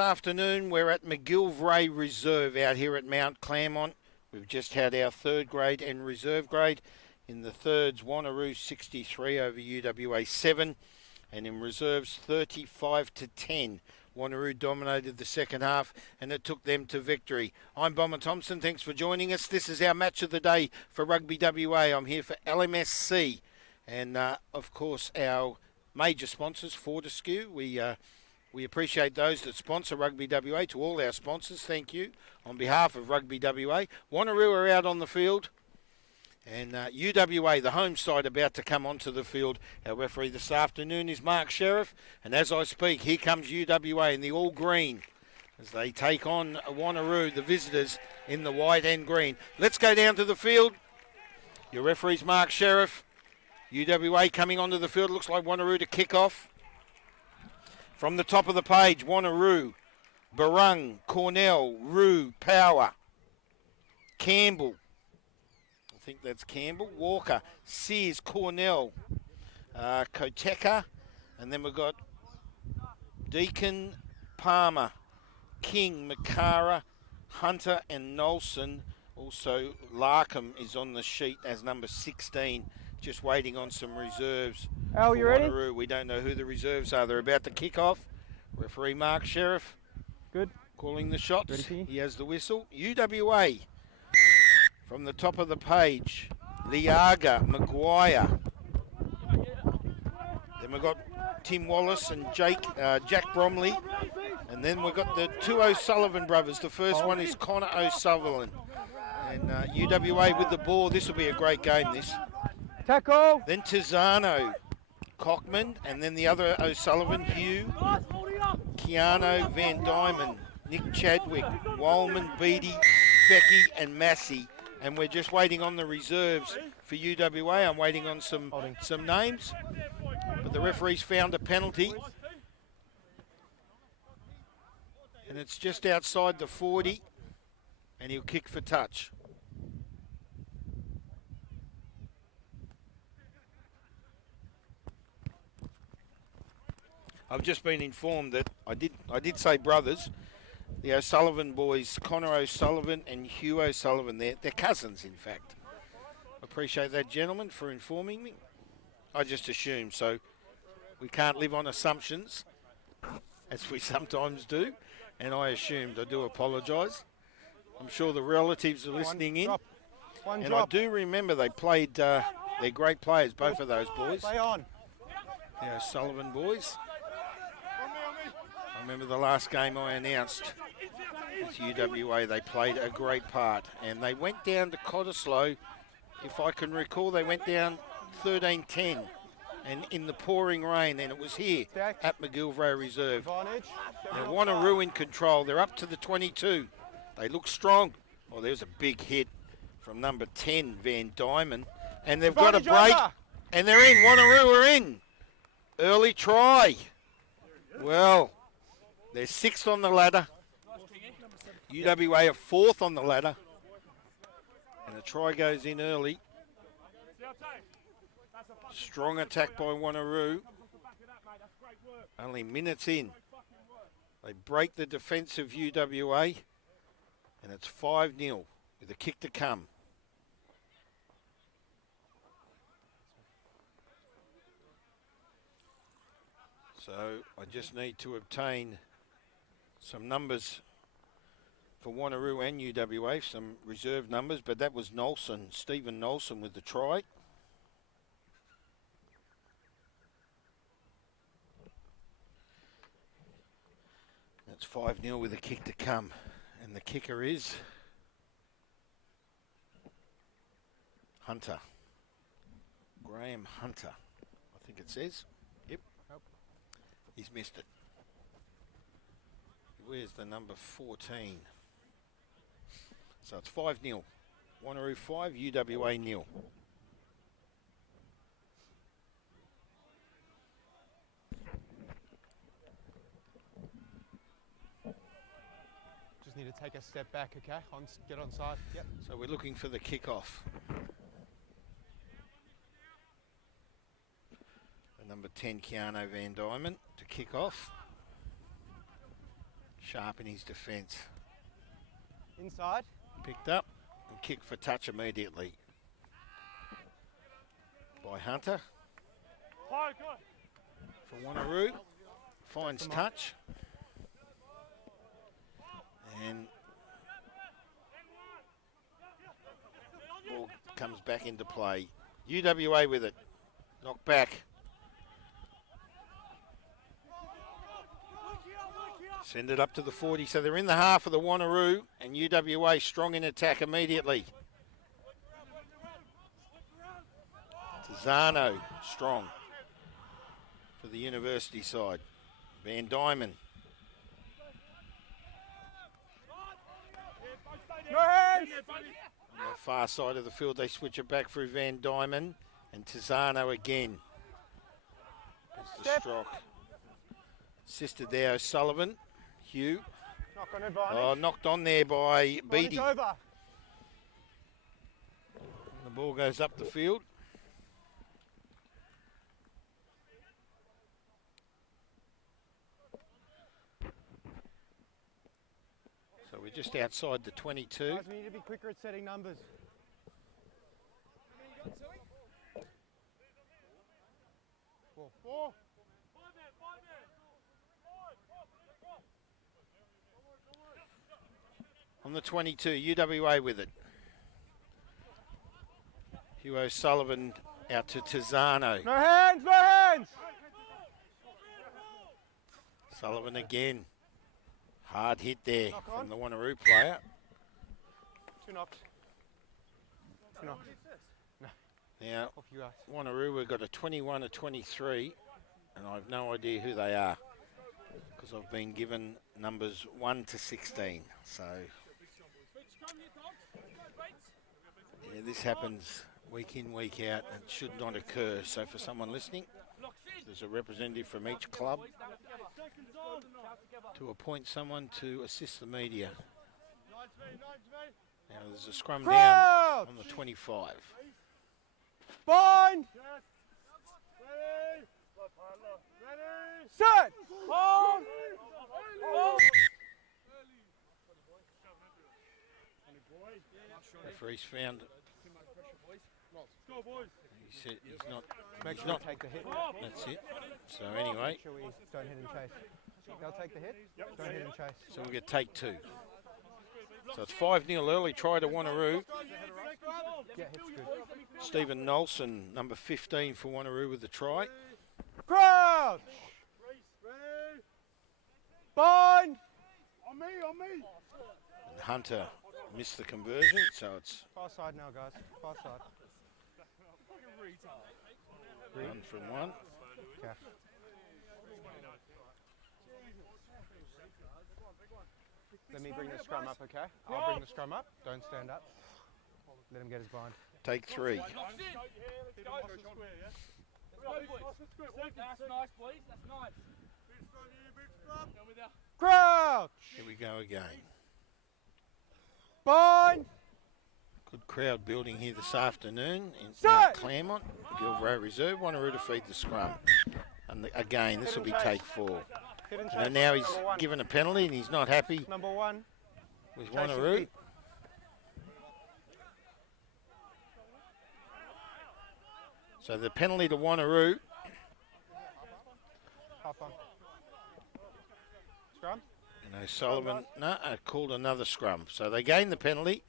afternoon. We're at McGillivray Reserve out here at Mount Claremont. We've just had our third grade and reserve grade. In the thirds, Wanneroo 63 over UWA 7. And in reserves, 35-10. Wanneroo dominated the second half, and it took them to victory. I'm Bomber Thompson. Thanks for joining us. This is our match of the day for Rugby WA. I'm here for LMSC. And, of course, our major sponsors, Fortescue. We appreciate those that sponsor Rugby WA. To all our sponsors, thank you. On behalf of Rugby WA, Wanneroo are out on the field. And UWA, the home side, about to come onto the field. Our referee this afternoon is Mark Sheriff. And as I speak, here comes UWA in the all green as they take on Wanneroo, the visitors, in the white and green. Let's go down to the field. Your referee's Mark Sheriff. UWA coming onto the field. Looks like Wanneroo to kick off. From the top of the page, Wanneroo, Barung, Cornell, Roo, Power, Campbell. I think that's Campbell. Walker, Sears, Cornell, Koteka, and then we've got Deacon, Palmer, King, Makara, Hunter and Nolson. Also, Larkham is on the sheet as number 16, just waiting on some reserves. Al, you ready? Wanneroo. We don't know who the reserves are. They're about to kick off. Referee Mark Sheriff. Good. Calling the shots. Ready? He has the whistle. UWA. From the top of the page, Liaga, Maguire. Then we've got Tim Wallace and Jack Bromley. And then we've got the two O'Sullivan brothers. The first one is Connor O'Sullivan. And UWA with the ball. This will be a great game, this. Tackle. Then Tizano, Cockman, and then the other O'Sullivan, Hugh, Keanu, Van Diamond, Nick Chadwick, Wolman, Beattie, Becky, and Massey. And we're just waiting on the reserves for UWA. I'm waiting on some names. But the referee's found a penalty. And it's just outside the 40. And he'll kick for touch. I've just been informed that I did say brothers. The O'Sullivan boys, Connor O'Sullivan and Hugh O'Sullivan, they're cousins, in fact. Appreciate that, gentlemen, for informing me. I just assumed, so we can't live on assumptions, as we sometimes do, and I assumed. I do apologise. I'm sure the relatives are listening in. And I do remember they played, they're great players, both of those boys. Play on. The O'Sullivan boys. I remember the last game I announced with UWA, they played a great part. And they went down to Cottesloe, if I can recall, they went down 13-10 and in the pouring rain, and it was here at McGillivray Reserve. Now Wanneroo in control, they're up to the 22. They look strong. Oh, there's a big hit from number 10, Van Diamond. And they've got a break, and they're in. Wanneroo are in. Early try. Well, they're 6th on the ladder. UWA are 4th on the ladder. And a try goes in early. Strong attack by Wanneroo. Only minutes in. They break the defence of UWA. And it's 5-0 with a kick to come. So I just need to obtain some numbers for Wanneroo and UWA, some reserve numbers, but that was Nolson, Stephen Nolson with the try. That's 5-0 with a kick to come. And the kicker is Hunter. Graham Hunter, I think it says. Yep. He's missed it. Where's the number 14? So it's 5-0. Wanneroo 5, UWA 0. Just need to take a step back, okay? Get on side. Yep. So we're looking for the kick-off. Number 10, Keanu Van Diamond, to kick off. Sharp in his defence. Inside. Picked up and kicked for touch immediately by Hunter. For Wanneroo. Finds touch. And ball comes back into play. UWA with it. Knocked back. Send it up to the 40. So they're in the half of the Wanneroo, and UWA strong in attack immediately. Zano strong for the university side. Van Diemen. No hands! On the far side of the field, they switch it back through Van Diemen and Tizano again. There's the stroke. Assisted there, O'Sullivan. Hugh. Knock on advantage. Oh, knocked on there by Beattie. Over. And the ball goes up the field. So we're just outside the 22. Guys, we need to be quicker at setting numbers. Four. On the 22, UWA with it. Hugh O'Sullivan out to Tizano. No hands, no hands! Sullivan again. Hard hit there Knock from on. the Wanneroo player. Two knocks. Two knocks. Now, Off you guys. Wanneroo, we've got a 21, a 23, and I've no idea who they are because I've been given numbers 1 to 16. So, yeah, this happens week in, week out, and should not occur. So for someone listening, there's a representative from each club to appoint someone to assist the media. Now there's a scrum down on the 25. Bind! Set! Hold! Referee's found. He said he's not. Make He's sure not. we take the hit. That's it. So anyway, Make sure we don't hit and chase. They'll take the hit. Don't hit and chase. so we get take 2. So it's 5-0 early try to Wanneroo. Yeah, hit's good. Stephen Nolson, number 15 for Wanneroo with the try. Crouch! Bind! On me! And Hunter missed the conversion, so it's Far side now, guys. Far side. 1 from 1. Okay. Let me bring the scrum up, okay? I'll bring the scrum up. Don't stand up. Let him get his bind. Take 3. That's nice, boys. That's nice. Crouch! Here we go again. Bind! Good crowd building here this afternoon in Set! Mount Claremont. Gilbert Reserve. Wanneroo to feed the scrum. And again, this will be take 4. Hit and And chase. now he's Number one. given a penalty and he's not happy Number 1. with Chase your Wanneroo. feet. So the penalty to Wanneroo. Half on. Scrum? And O'Sullivan called another scrum. So they gained the penalty.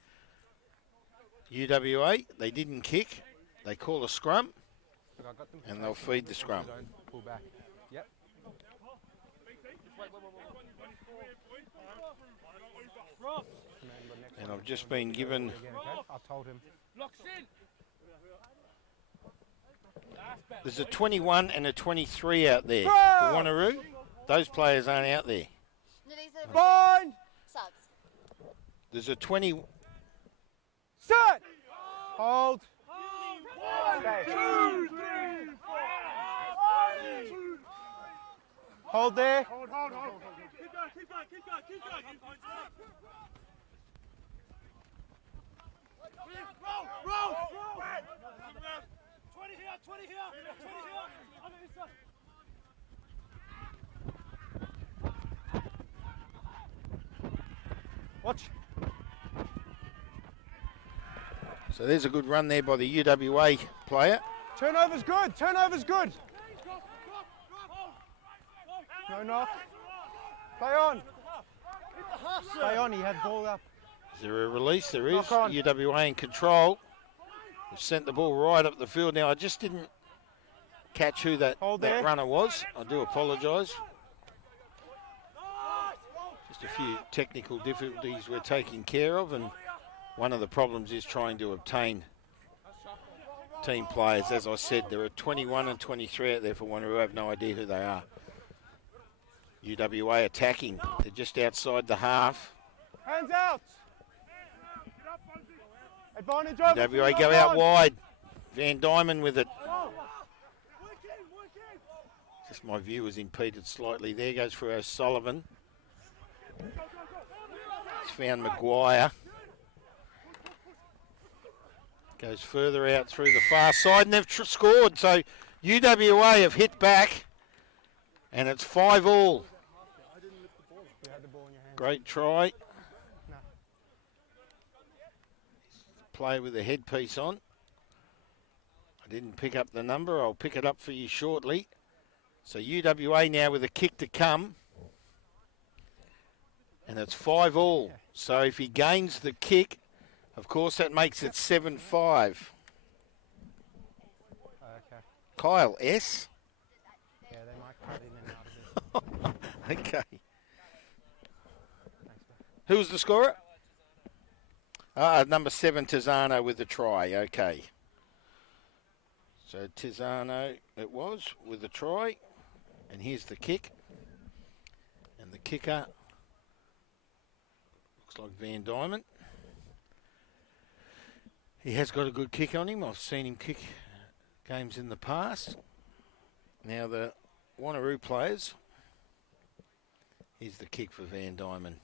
UWA, they didn't kick. They call a scrum Look, I got them. and they'll feed the scrum. Don't pull back. Yep. And I've just been given, Again, okay? I've told him. Locks in. there's a 21 and a 23 out there for Bro! Wanneroo. Those players aren't out there. No, these are Bind! subs. There's a 20, Set! Hold. Stay. Hold there. Hold. Keep going. Roll! 20 here. On the inside. Watch. So there's a good run there by the UWA player. Turnover's good. Turnover's good. No knock. Play on. Play on. He had ball up. Is there a release? There is. Knock on. UWA in control. They've sent the ball right up the field. Now, I just didn't catch who that Hold there. runner was. I do apologise. Just a few technical difficulties we're taking care of, and one of the problems is trying to obtain team players. As I said, there are 21 and 23 out there for Wanneroo. I have no idea who they are. UWA attacking. They're just outside the half. Hands out. Advantage over. UWA go out wide. Van Diemen with it. Just my view was impeded slightly. There goes for O'Sullivan. He's found Maguire. Goes further out through the far side, and they've scored. So UWA have hit back, and it's 5-all. Great try. Play with the headpiece on. I didn't pick up the number. I'll pick it up for you shortly. So UWA now with a kick to come. And it's 5-all. So if he gains the kick, of course that makes it 7-5. Okay. Kyle S. Yeah, they might cut in and out of it. Okay. Thanks, bro. Who was the scorer? Number 7, Tizano with the try. Okay. So Tizano it was with the try. And here's the kick. And the kicker looks like Van Diemen. He has got a good kick on him. I've seen him kick games in the past. Now the Wanneroo players. Here's the kick for Van Diemen.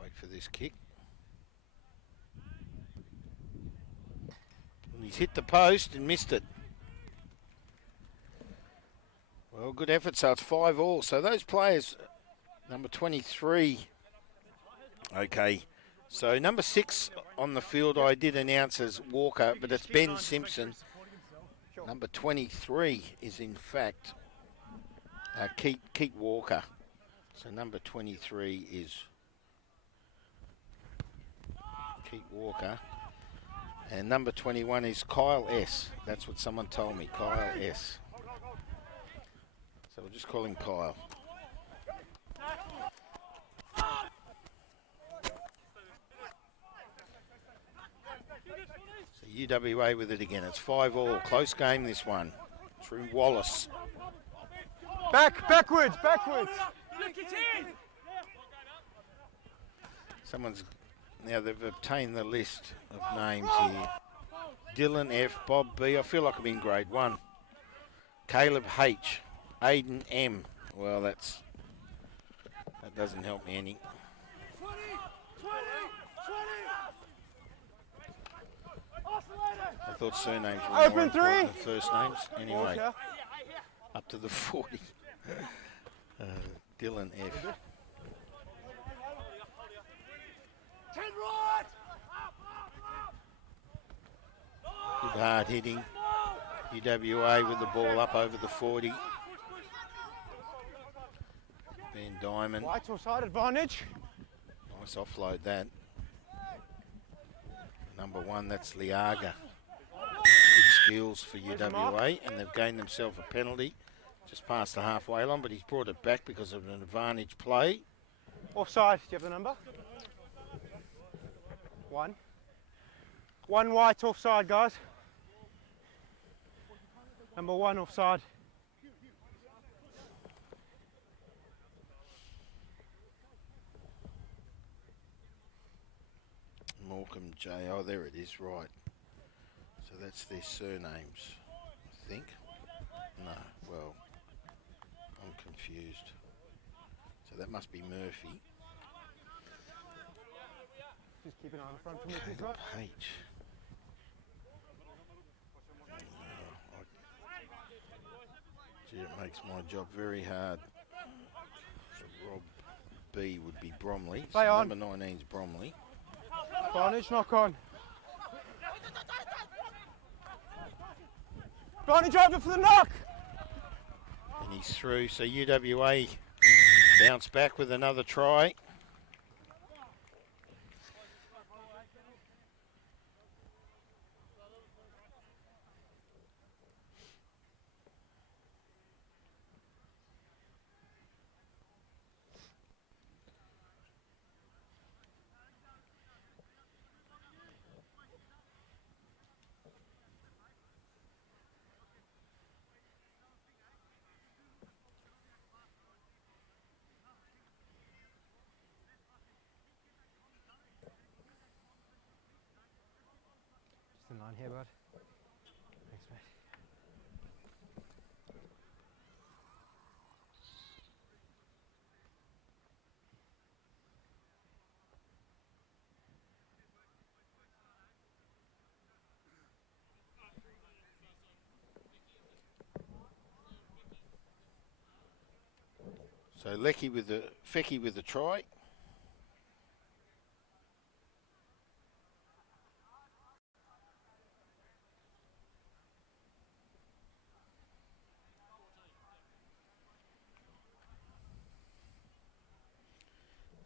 Wait for this kick. And he's hit the post and missed it. Well, good effort. So it's 5-all. So those players, number 23. Okay. So number 6 on the field I did announce as Walker, but it's Ben Simpson. Number 23 is in fact Keith Walker. So number 23 is Keith Walker. And number 21 is Kyle S. That's what someone told me, Kyle S. So we'll just call him Kyle. So UWA with it again. It's 5-all. Close game, this one. Through Wallace. Backwards. Now they've obtained the list of names here. Dylan F, Bob B. I feel like I'm in grade 1. Caleb H, Aiden M. Well, that doesn't help me any. 20. I thought surnames were Open more important three. than first names. Anyway, Walker. up to the 40. Dylan F. 10 right. Good hard hitting. UWA with the ball up over the 40. Van Diemen. White offside advantage. Nice offload that. Number 1, that's Liaga. Good skills for UWA, and they've gained themselves a penalty just past the halfway line, but he's brought it back because of an advantage play. Offside. Do you have the number? 1. 1 white offside, guys. Number 1 offside. Morecambe J. Oh, there it is, right. So that's their surnames, I think. No, well, I'm confused. So that must be Murphy. Just keep an eye on the front from Caleb the right. H. Gee, it makes my job very hard. So Rob B would be Bromley. Play So on. number 19's Bromley. Advantage, knock on. Advantage over for the knock. And he's through. So UWA bounce back with another try. Just in line here, bud. Thanks, mate. So Fecky with the try.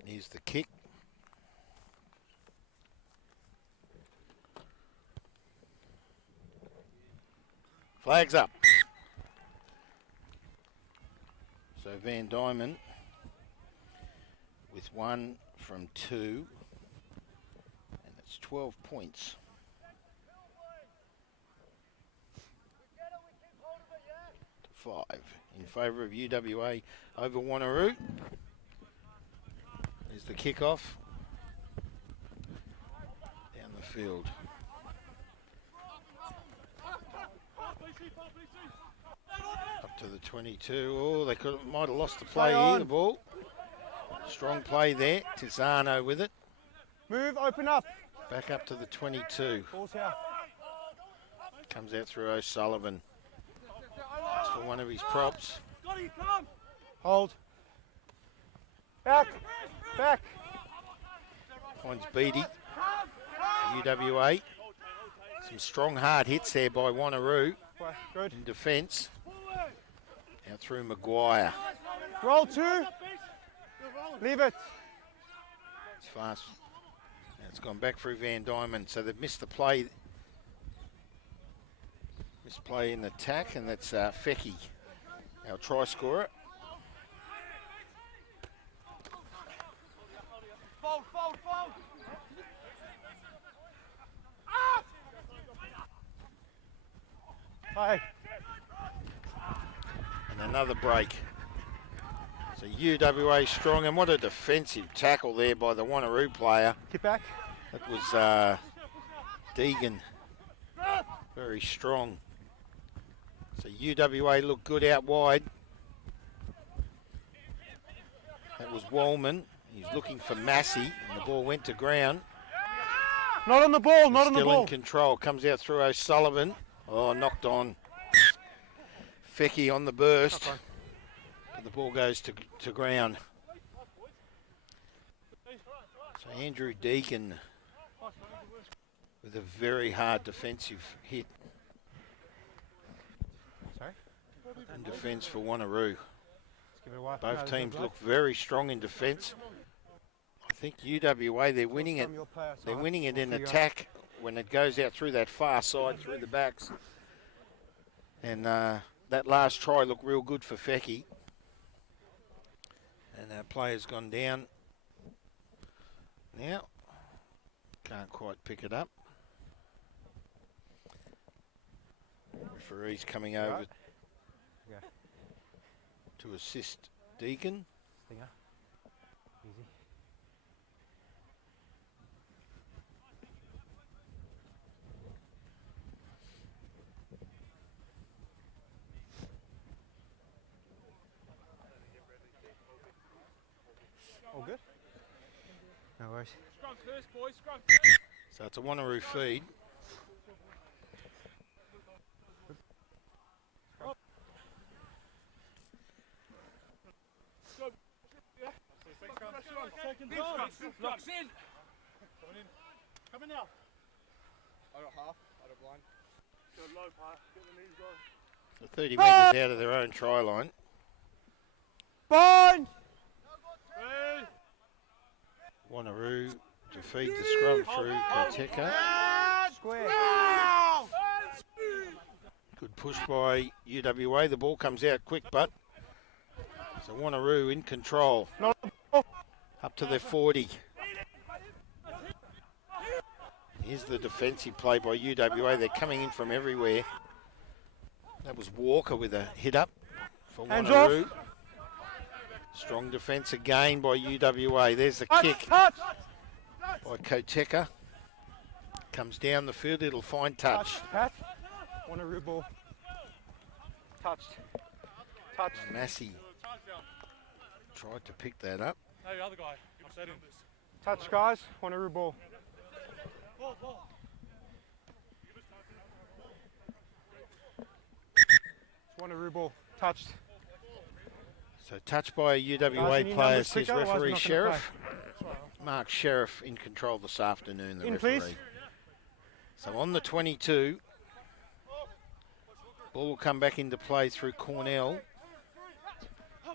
Here's the kick. Flags up. So Van Diemen with 1 from 2. And it's 12 points. To 5 in favour of UWA over Wanneroo. There's the kickoff. Down the field. Up to the 22. Oh, they might have lost the play here, the ball. Strong play there. Tisano with it. Move, open up. Back up to the 22. Ball's here. Comes out through O'Sullivan. That's for one of his props. Hold. Back. Back. Finds Beatty. UWA. Some strong hard hits there by Wanneroo Good. in defence. Out through Maguire. Roll 2. Leave it. It's fast. Now it's gone back through Van Diemen. So they've missed the play. Missed play in attack, and that's Fecky, our try scorer. Hey. And another break. So UWA strong, and what a defensive tackle there by the Wanneroo player. Get back. That was Deegan. Very strong. So UWA looked good out wide. That was Wallman. He's looking for Massey, and the ball went to ground. Not on the ball, not on the Still ball. in control. Comes out through O'Sullivan. Oh, knocked on. Fecky on the burst. But the ball goes to ground. So Andrew Deacon with a very hard defensive hit. Sorry? In defence for Wanneroo. Let's give it a wipe. Both teams look very strong in defence. I think UWA, they're winning it. They're winning it in attack when it goes out through that far side, through the backs. And that last try looked real good for Fecky. And our player's gone down. Now, can't quite pick it up. Referee's coming over to assist Deacon. Stinger. Easy. All good? No worries. Scrum first, boys. Scrum. So it's a Wanneroo feed. Second Big zone. scrum. Locks in. Come in now. I got half. I got blind. Go low, Pat. Get the knees going. So 30 metres out of their own try line. Bind! Wanneroo to feed the scrum through Koteka. Square. Good push by UWA. The ball comes out quick, but so Wanneroo in control. Up to their 40. Here's the defensive play by UWA. They're coming in from everywhere. That was Walker with a hit up for Hands Wanneroo. Strong defence again by UWA. There's the kick Touch! by Koteka. Comes down the field. It'll find touch. Pat. Wanneroo ball. Touched. Touched. Massey tried to pick that up. Hey, other guy. Upset him. Touch, guys. Wanneroo ball. Wanneroo ball. Touched. So touched by a Guys, UWA you need player, numbers says quicker, otherwise we're referee not gonna Sheriff. Mark Sheriff in control this afternoon, the In, referee. please. So on the 22, ball will come back into play through Cornell.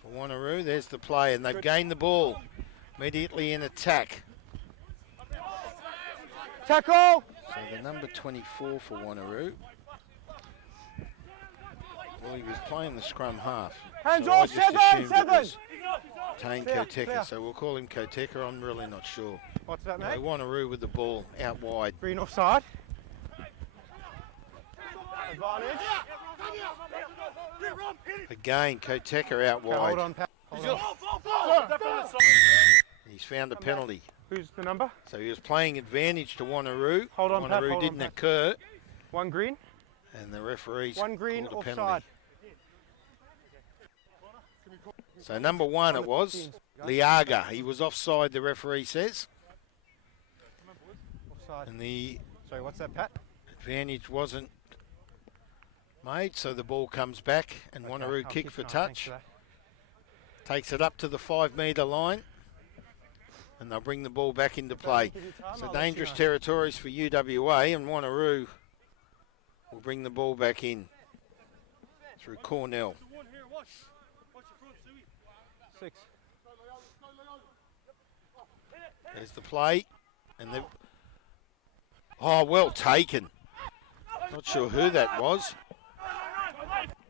For Wanneroo, there's the play, and they've gained the ball. Immediately in attack. Tackle! So the number 24 for Wanneroo. Well, he was playing the scrum half. Hands so I off, just assumed it seven! was Tane Clear, Koteka, clear. so we'll call him Koteka. I'm really not sure. What's that, So mate? Wanneroo with the ball out wide. Green offside. Advantage. Again, Koteka out Okay, hold wide. on, Pat. Hold on. He's found a penalty. Who's the number? So he was playing advantage to Wanneroo. Hold on, Pat, Wanneroo hold on, didn't Pat. occur, One green. and the referees One green called a offside. penalty. So number one it was, Liaga. He was offside, the referee says. Offside. And the Sorry, what's that, Pat? advantage wasn't made, so the ball comes back, and Okay, Wanneroo I'll kick keep for an eye. Thanks touch. for that. Takes it up to the 5 metre line, and they'll bring the ball back into play. Give you time, So I'll let you dangerous know. territories for UWA, and Wanneroo will bring the ball back in through Cornell. One here, watch. Watch your front, Suey. 6. There's the play, and they've... Oh, well taken. Not sure who that was.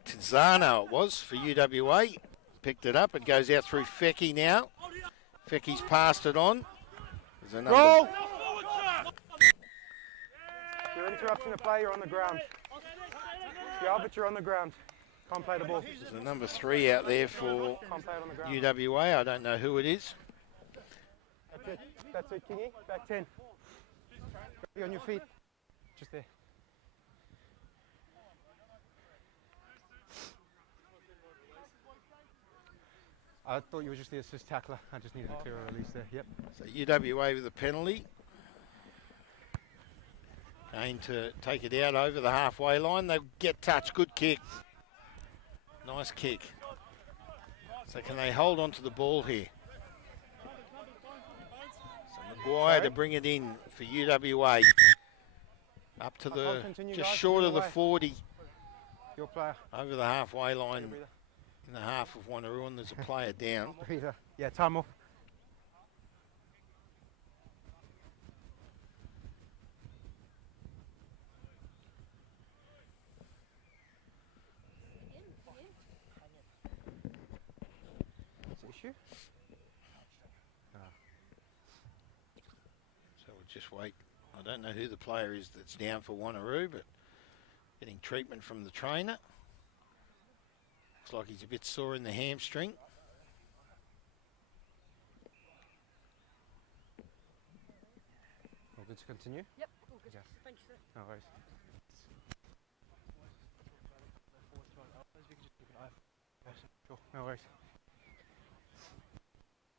Tizano it was for UWA. Picked it up. It goes out through Fecky now. Fecky's passed it on. There's a number, Roll! You're interrupting the play, you're on the ground. Yeah, but you're on the ground. Can't play the ball. there's a number 3 out there for Can't play it on the ground. UWA. I don't know who it is. That's it. That's it, Kingy. Back 10. Be on your feet. Just there. I thought you were just the assist tackler. I just needed a clearer release there. Yep. So UWA with a penalty. Going to take it out over the halfway line. They get touch. Good kick. Nice kick. So can they hold on to the ball here? So Maguire to bring it in for UWA. Up to the, continue, just guys, short either of the way. 40, Your player. over the halfway line Breather. in the half of Wanneroo, and there's a player down. Breather. Yeah, time off. What's the issue? So we'll just wait. I don't know who the player is that's down for Wanneroo, but getting treatment from the trainer. Looks like he's a bit sore in the hamstring. All good to continue? Yep, all good. Yeah. Thank you, sir. No worries. Sure, no worries.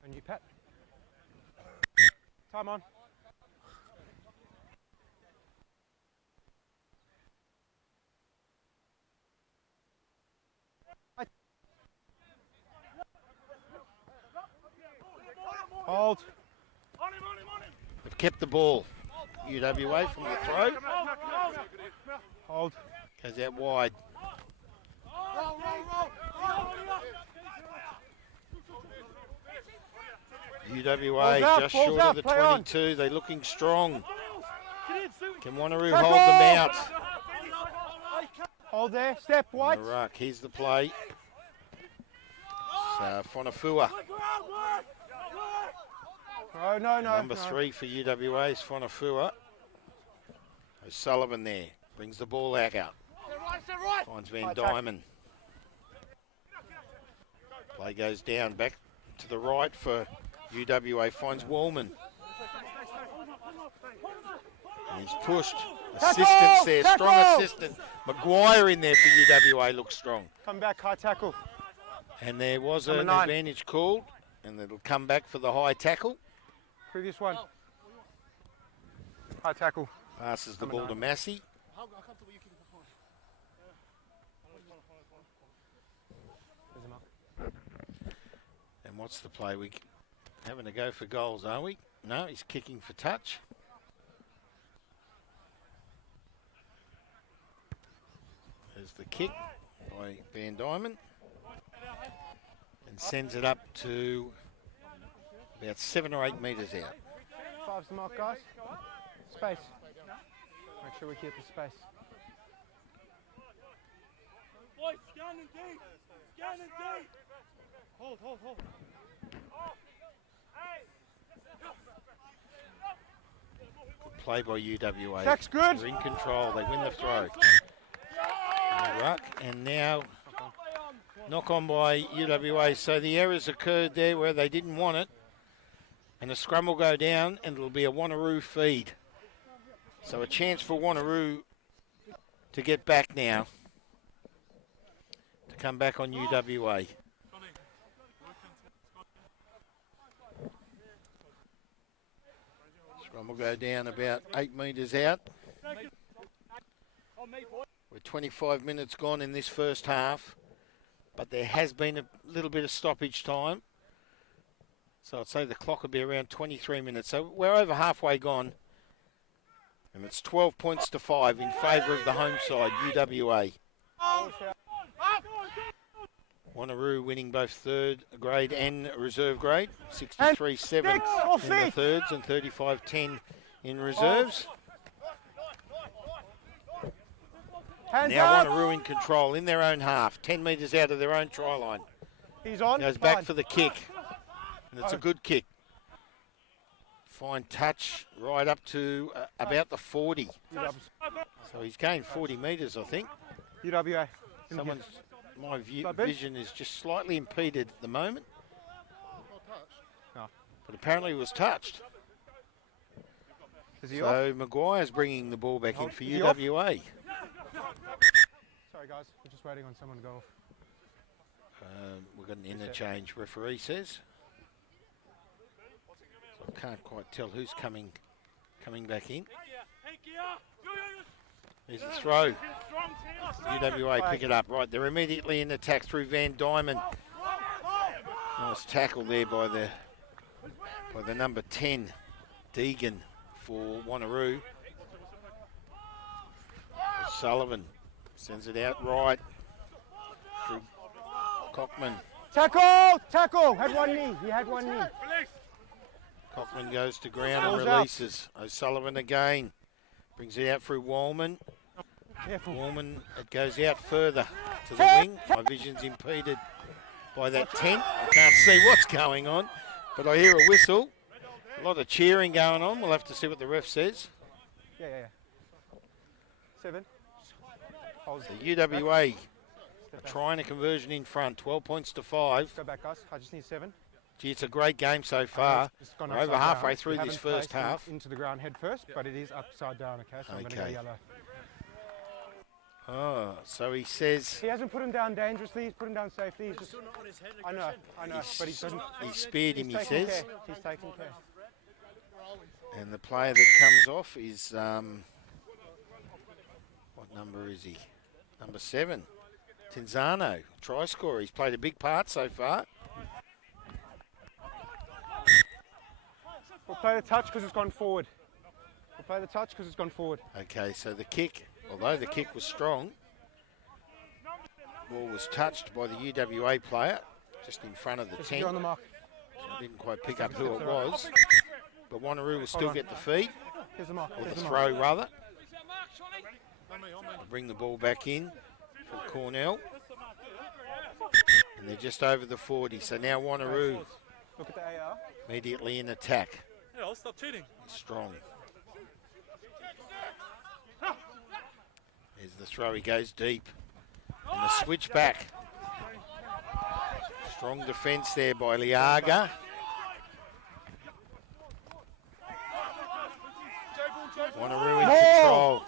And you, Pat? Time on. Hold. They've kept the ball. UWA from the throw. Hold. Goes out wide. UWA Balls up, just balls short up, of the play on. 22. They're looking strong. Can Wanneroo Tackle! hold them out? Hold there. Step, White. The ruck. Here's the play. So Fonafua. Oh, no. Number 3 for UWA is Fonafua. O'Sullivan there. Brings the ball out. Finds Van Diemen. Play goes down. Back to the right for UWA. Finds Wallman. And he's pushed. Assistance there. Tackle! Strong assistant. Maguire in there for UWA. Looks strong. Come back, high tackle. And there was Number an 9. advantage called. And it'll come back for the high tackle. Previous one. High tackle. Passes the Number ball to 9. Massey. There's a mark. And what's the play? We having a go for goals, are we? No, he's kicking for touch. There's the kick by Van Diemen. And sends it up to about 7 or 8 metres out. 5's the mark, guys. Space. Make sure we keep the space. Boys, scan and deep. Scan and deep. Hold. Good play by UWA. That's good. They're in control. They win the throw. And the ruck. And now knock on by UWA. So the errors occurred there where they didn't want it. And the scrum will go down and it'll be a Wanneroo feed. So a chance for Wanneroo to get back now. To come back on UWA. Scrum will go down about 8 metres out. We're 25 minutes gone in this first half. But there has been a little bit of stoppage time. So I'd say the clock will be around 23 minutes. So we're over halfway gone. And it's 12 points to 5 in favour of the home side, UWA. Wanneroo winning both third grade and reserve grade. 63-7 in the thirds and 35-10 in reserves. Hands Now up. Wanneroo in control in their own half. 10 metres out of their own try line. He's on. Goes back for the kick. And it's a good kick. Fine touch right up to about the 40. So he's gained 40 metres, I think. UWA. My vision is just slightly impeded at the moment. No. But apparently it was touched. Is he off? So Maguire's bringing the ball back in for Is he off? UWA. Sorry, guys. We're just waiting on someone to go off. We've got an interchange, referee says. So I can't quite tell who's coming back in. There's the throw. UWA pick it up. Right, they're immediately in attack through Van Diemen. Nice tackle there by the number 10, Deegan for Wanneroo. Sullivan sends it out right through Cockman. Tackle! Had one knee. He had one knee. Cockman goes to ground and Balls out. releases. O'Sullivan again. Brings it out through Wallman. Careful. Wallman, it goes out further to the wing. My vision's impeded by that tent. I can't see what's going on, but I hear a whistle. A lot of cheering going on. We'll have to see what the ref says. Yeah. 7. The UWA are trying a conversion in front. 12 points to 5. Go back, guys. I just need 7. Gee, it's a great game so far. It's gone We're over upside halfway down. through We this haven't first placed him half. into the ground head first, but it is upside down, okay? So I'm going to go Okay. yellow. Oh, so he says He hasn't put him down dangerously. He's put him down safely. He's just, I know. But he doesn't. he speared him, he taking says. care. He's taking care. And the player that comes off is, what number is he? Number 7, Tinzano, try scorer. He's played a big part so far. We'll play the touch because it's gone forward. We'll play the touch because it's gone forward. Okay, so the kick, although the kick was strong, ball was touched by the UWA player just in front of the Just 10. go on the mark. I didn't quite pick up who it was, but Wanneroo will still on. get the feed, Here's the mark. or Here's the the throw mark. rather. Is that mark, Sonny? I'll bring the ball back in from Cornell. And they're just over the 40, so now Wanneroo Look at the AR. immediately in attack. Yeah, I'll stop cheating. Strong. There's the throw, he goes deep. And the switch back. Strong defence there by Liaga. Wanneroo in control.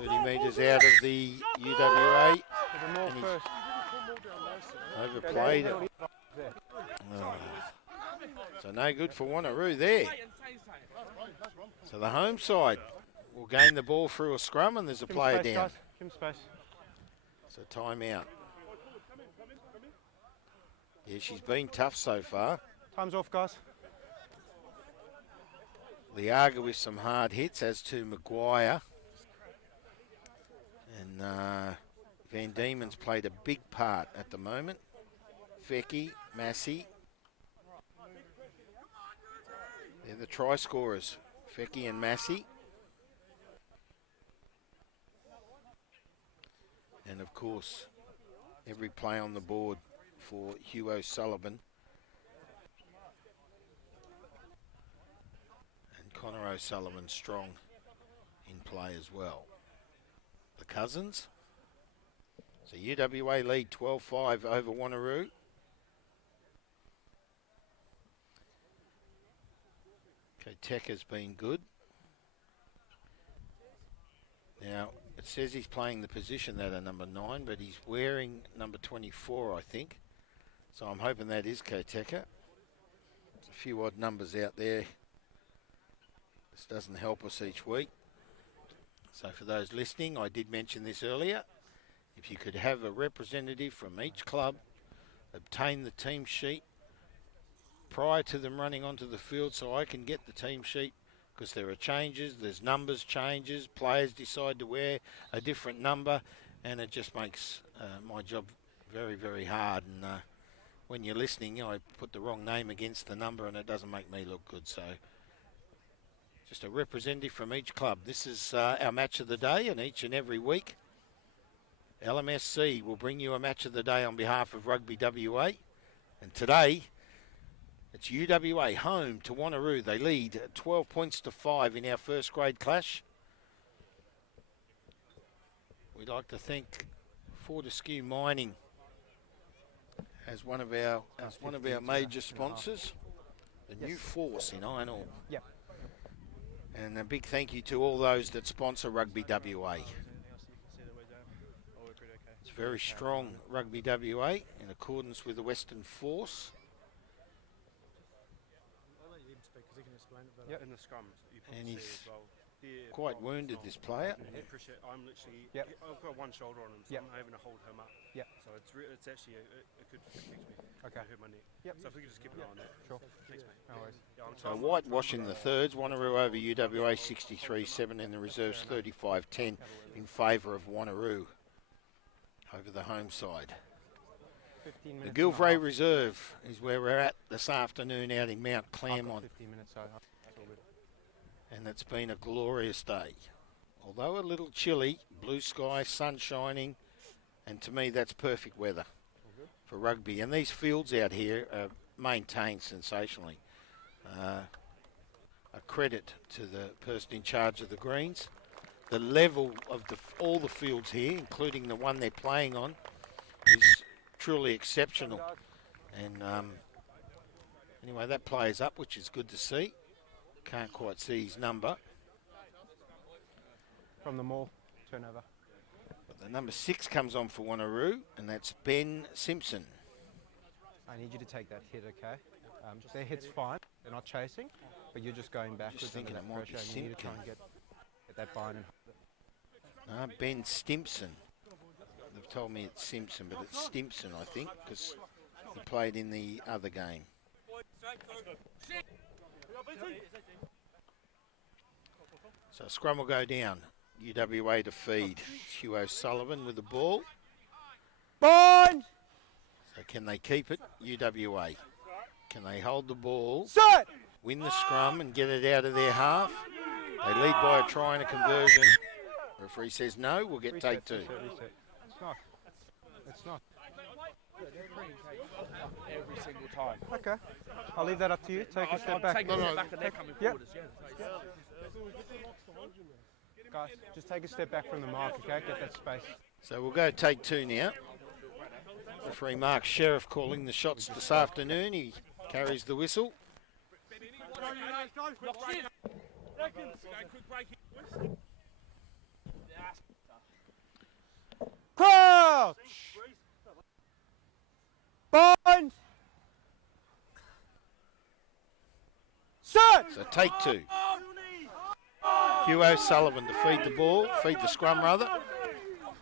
30 metres out of the UWA. There's a more And he's first. overplayed it. Oh. So no good for Wanneroo there. So the home side will gain the ball through a scrum and there's a Give him player space, down. guys. Give him space. So timeout. Yeah, she's been tough so far. Time's off, guys. Liaga with some hard hits, as to Maguire. And Van Diemen's played a big part at the moment. Fecky, Massey. They're the try scorers, Fecky and Massey. And of course, every play on the board for Hugh O'Sullivan. And Connor O'Sullivan strong in play as well. The Cousins. So UWA lead 12-5 over Wanneroo. Okay, Tech has been good. Now, it says he's playing the position that at number 9, but he's wearing number 24, I think. So I'm hoping that is Koteka. There's a few odd numbers out there. This doesn't help us each week. So for those listening, I did mention this earlier. If you could have a representative from each club obtain the team sheet prior to them running onto the field so I can get the team sheet, because there are changes, there's numbers changes, players decide to wear a different number, and it just makes my job very, very hard. And when you're listening, I put the wrong name against the number and it doesn't make me look good. So just a representative from each club. This is our match of the day, and each and every week LMSC will bring you a match of the day on behalf of Rugby WA. And today, it's UWA home to Wanneroo. They lead 12 points to 5 in our first grade clash. We'd like to thank Fortescue Mining as one of our major sponsors, the New Force in iron ore. Yep. And a big thank you to all those that sponsor Rugby WA. It's very strong Rugby WA in accordance with the Western Force. Yep. In the scrum, you probably And see he's as well. quite wounded, this player. I'm literally, Yep. I've got one shoulder on him, so Yep. I'm having to hold him up. Yep. So it's actually, it could affect me. Okay. It could hurt my neck. Yep. So if we could just keep an eye on that. Sure. Thanks, mate. No worries. Yeah, I'm So trying- whitewash in the thirds, Wanneroo over UWA 63-7 and the reserves 35-10 in favour of Wanneroo over the home side. 15 The minutes. Gilvray Reserve is where we're at this afternoon out in Mount I've got Claremont, 15 minutes, so it's all good. and it's been a glorious day. Although a little chilly, blue sky, sun shining, and to me that's perfect weather for rugby. And these fields out here are maintained sensationally. A credit to the person in charge of the greens. The level of all the fields here, including the one they're playing on, is truly exceptional. And anyway, that player's up, which is good to see. Can't quite see his number. From the mall, turnover. But the number 6 comes on for Wanneroo, and that's Ben Simpson. I need you to take that hit, okay? Their hit's fine. They're not chasing, but you're just going backwards thinking under it that might be pressure, and you need to try and Simpkin. get that bind. And Ben Stimpson. They've told me it's Simpson, but it's Stimpson, I think, because he played in the other game. So scrum will go down. UWA to feed. Hugh O'Sullivan with the ball. Bind! So can they keep it? UWA. Can they hold the ball, Set! win the scrum and get it out of their half? They lead by a try and a conversion. Referee says no, we'll get take two. Reset. It's not. It's not. Every single time. Okay. I'll leave that up to you. Take a step back. Take a step back and they're coming Yep. forward. Guys, just take a step back from the mark, okay? Get that space. So we'll go take two now. Referee Mark Sheriff calling the shots this afternoon. He carries the whistle. Crouch! Bind! Set! So take two. Hugh O'Sullivan to feed the ball, feed the scrum rather.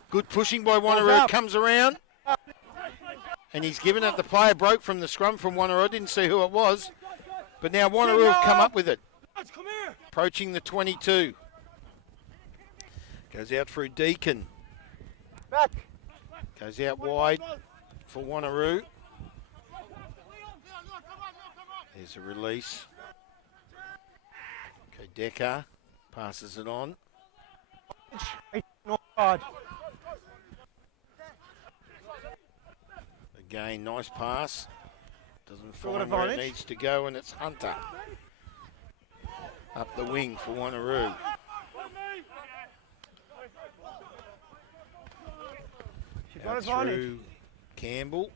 Good pushing by Wanneroo, comes around. And he's given it, the player broke from the scrum from Wanneroo, didn't see who it was. But now Wanneroo have come up with it. Approaching the 22. Goes out through Deacon. Back! Goes out wide for Wanneroo. There's a release. Okay, Decker passes it on. Offside. Again, nice pass. Doesn't Short find where it advantage. needs to go, and it's Hunter. Up the wing for Wanneroo. She's got Out advantage. through Campbell.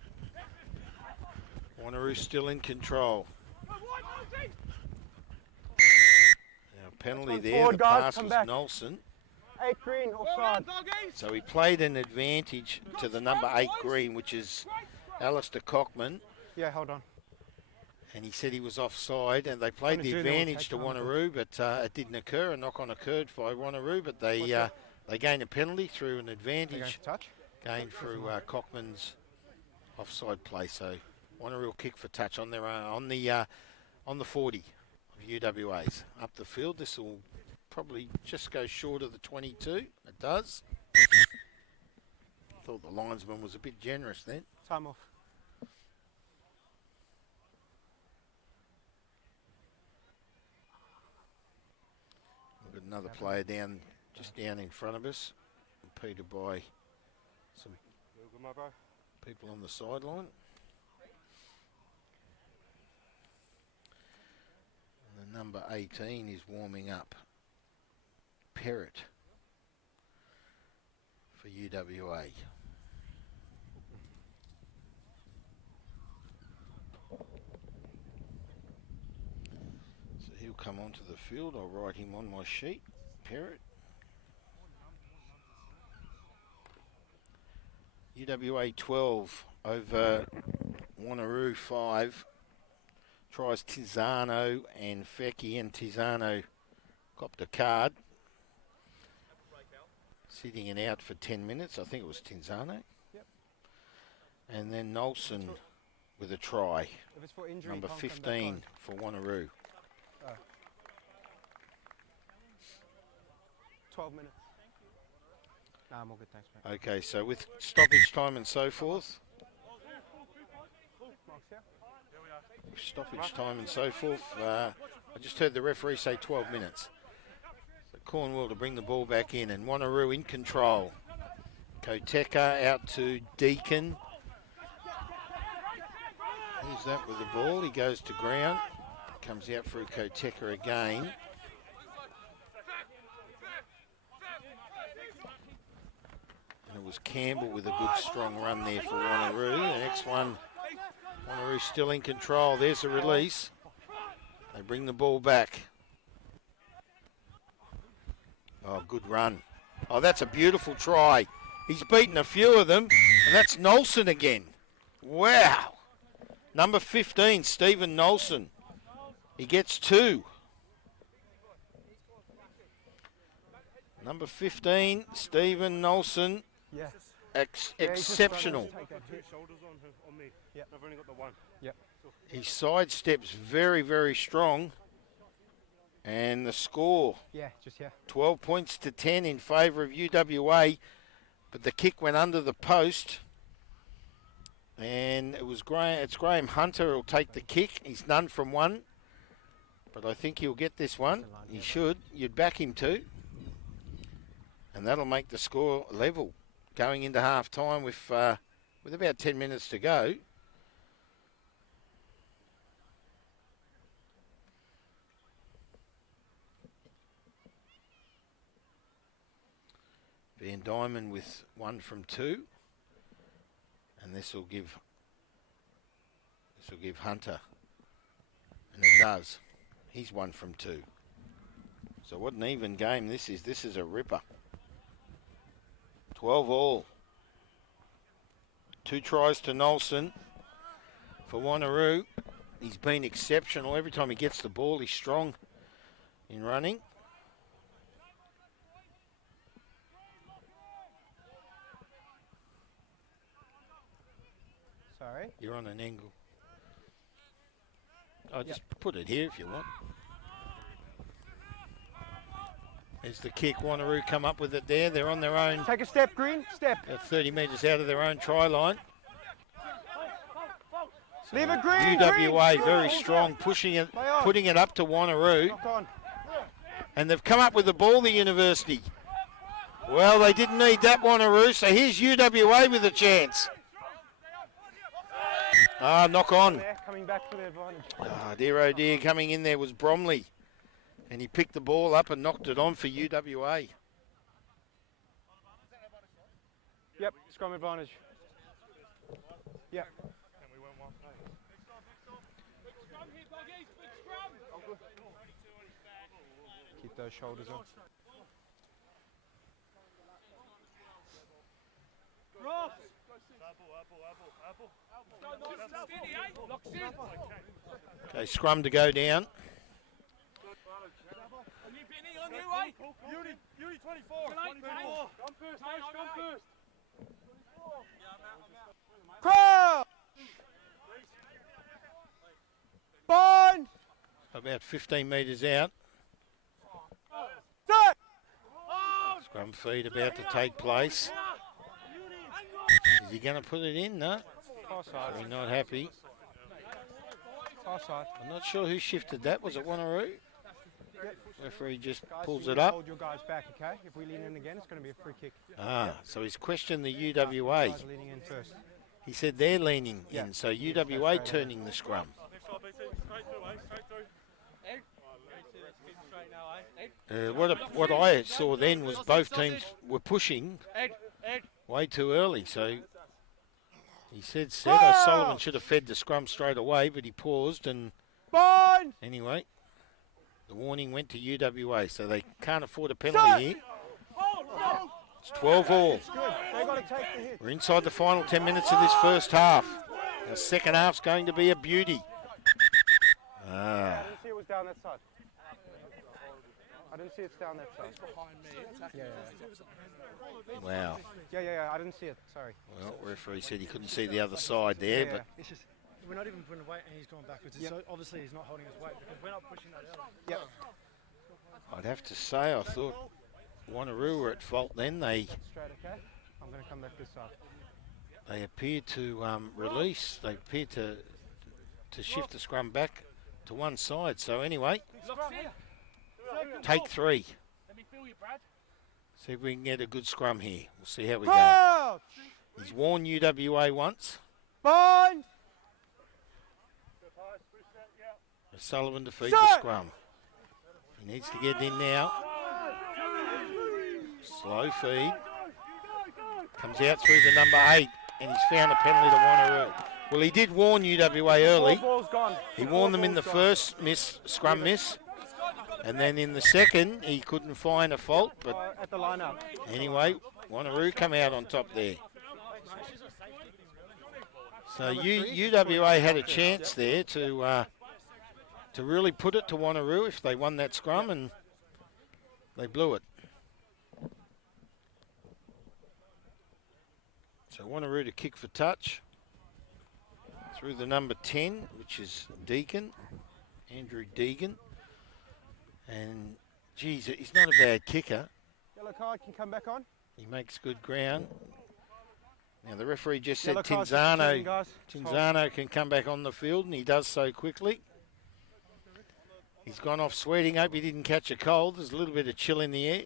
Wanneroo still in control. Now penalty Come there. forward, The guys, pass come was back. Nelson. 8 green, offside. So he played an advantage to the number 8 green, which is Alistair Cockman. Yeah, hold on. And he said he was offside, and they played Gonna the do that, we'll advantage to take time, Wanneroo, but it didn't occur. A knock-on occurred for Wanneroo, but they gained a penalty through an They're going advantage for touch. gained through Cockman's offside play. So Wanneroo will kick for touch on their on the 40 of UWA's up the field. This will probably just go short of the 22. It does. Thought the linesman was a bit generous then. Time off. We've got another player just down in front of us, impeded by some people on the sideline. And the number 18 is warming up. Parrot for UWA. So he'll come onto the field. I'll write him on my sheet. Parrot. UWA 12 over Wanneroo 5. Tries Tizano and Fecky, and Tizano copped a card. Sitting it out for 10 minutes. I think it was Tizano. Yep. And then Nelson with a try. If it's for injury, Number can't come back 15 on. for Wanneroo. 12 minutes. Nah, I'm all good, thanks, mate. Okay, so with stoppage time and so forth, Mark's here. stoppage time and so forth, I just heard the referee say 12 minutes. So Cornwall to bring the ball back in, and Wanneroo in control. Koteka out to Deacon. Who's that with the ball? He goes to ground. Comes out through Koteka again. And it was Campbell with a good strong run there for Wanneroo. The next one, Wanneroo still in control. There's a release. They bring the ball back. Oh, good run. Oh, that's a beautiful try. He's beaten a few of them, and that's Nelson again. Wow. Number 15, Stephen Nelson. He gets 2. Number 15, Stephen Nelson. Yeah. Exceptional. Take that hit. Shoulders on me. Yep. I've only got the one. Yep. He sidesteps very, very strong. And the score, Yeah, just here. 12 points to 10 in favour of UWA. But the kick went under the post. And it's Graham Hunter who'll take the kick. He's none from one. But I think he'll get this one. He should. You'd back him to. And that'll make the score level going into half time with about 10 minutes to go. Van Diamond with 1 from 2. And this will give Hunter. And it does. He's 1 from 2. So what an even game this is. This is a ripper. 12 all. 2 tries to Nolson for Wanneroo. He's been exceptional. Every time he gets the ball, he's strong in running. Sorry. You're on an angle. I'll just put it here if you want. There's the kick. Wanneroo come up with it there. They're on their own. Take a step, Green. Step. 30 metres out of their own try line. Leave it, Green. UWA Green. very strong, pushing it, Play on. putting it up to Wanneroo. Knock on. And they've come up with the ball, the University. Well, they didn't need that, Wanneroo, so here's UWA with a chance. Knock on. There, coming back for the advantage. Dear oh dear, coming in there was Bromley. And he picked the ball up and knocked it on for UWA. Yep, scrum advantage. Yep. Keep those shoulders on. Okay, scrum to go down. Beauty 24. 24. Come first. Crowd! Bond! About 15 metres out. Set! Scrum feed about to take place. Is he going to put it in? No. Far side. We're not happy. Far side. I'm not sure who shifted that. Was it Wanneroo? Referee just Guys, pulls you it need to up. Hold your guys back, okay? If we lean in again, it's going to be a free kick. So he's questioned the UWA. Guys are leaning in first. He said they're leaning Yeah. in, so UWA turning the scrum. What I saw then was both teams were pushing way too early, so he said O'Sullivan should have fed the scrum straight away, but he paused, and Bond! anyway, the warning went to UWA, so they can't afford a penalty here. It's 12 all. Good. They got to take the hit. We're inside the final 10 minutes of this first half. The second half's going to be a beauty. I didn't see it was down that side. I didn't see it's down that side. Wow. Yeah. I didn't see it. Sorry. Well, referee said he couldn't see the other side there, Yeah. but It's just, we're not even putting weight and he's going backwards. Yep. So obviously he's not holding his weight because we're not pushing that early. Yep. I'd have to say I thought Wanneroo were at fault then. They Straight, okay? I'm going to come back this side. appeared to release. They appeared to shift the scrum back to one side. So anyway, take 3. Let me feel you, Brad. See if we can get a good scrum here. We'll see how we go. Crouch! He's warned UWA once. Bond! Sullivan to feed the Set! scrum. He needs to get in now. Slow feed. Comes out through the number 8, and he's found a penalty to Wanneroo. Well, he did warn UWA early. Ball's gone. He warned them in the first scrum miss, and then in the second he couldn't find a fault. But At the lineup. anyway, Wanneroo come out on top there. So UWA had a chance there to really put it to Wanneroo if they won that scrum, and they blew it. So Wanneroo to kick for touch. through the number 10, which is Deacon, Andrew Deegan. And, geez, he's not a bad kicker. Yellow card can come back on. He makes good ground. Now, the referee just said Yellow card's just a turning, guys. Tinzano can come back on the field, and he does so quickly. He's gone off sweating. Hope he didn't catch a cold. There's a little bit of chill in the air.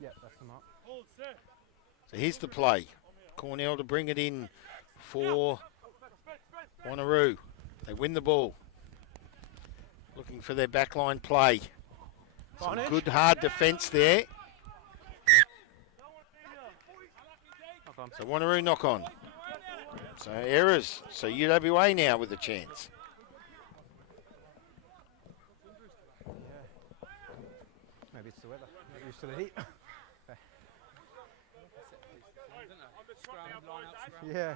Yeah, that's the mark. So here's the play. Cornell to bring it in for Wanneroo. They win the ball. Looking for their backline play. Some good hard defence there. So Wanneroo knock on. So errors. So UWA now with a chance. Maybe it's the weather. Not used to the heat. Yeah.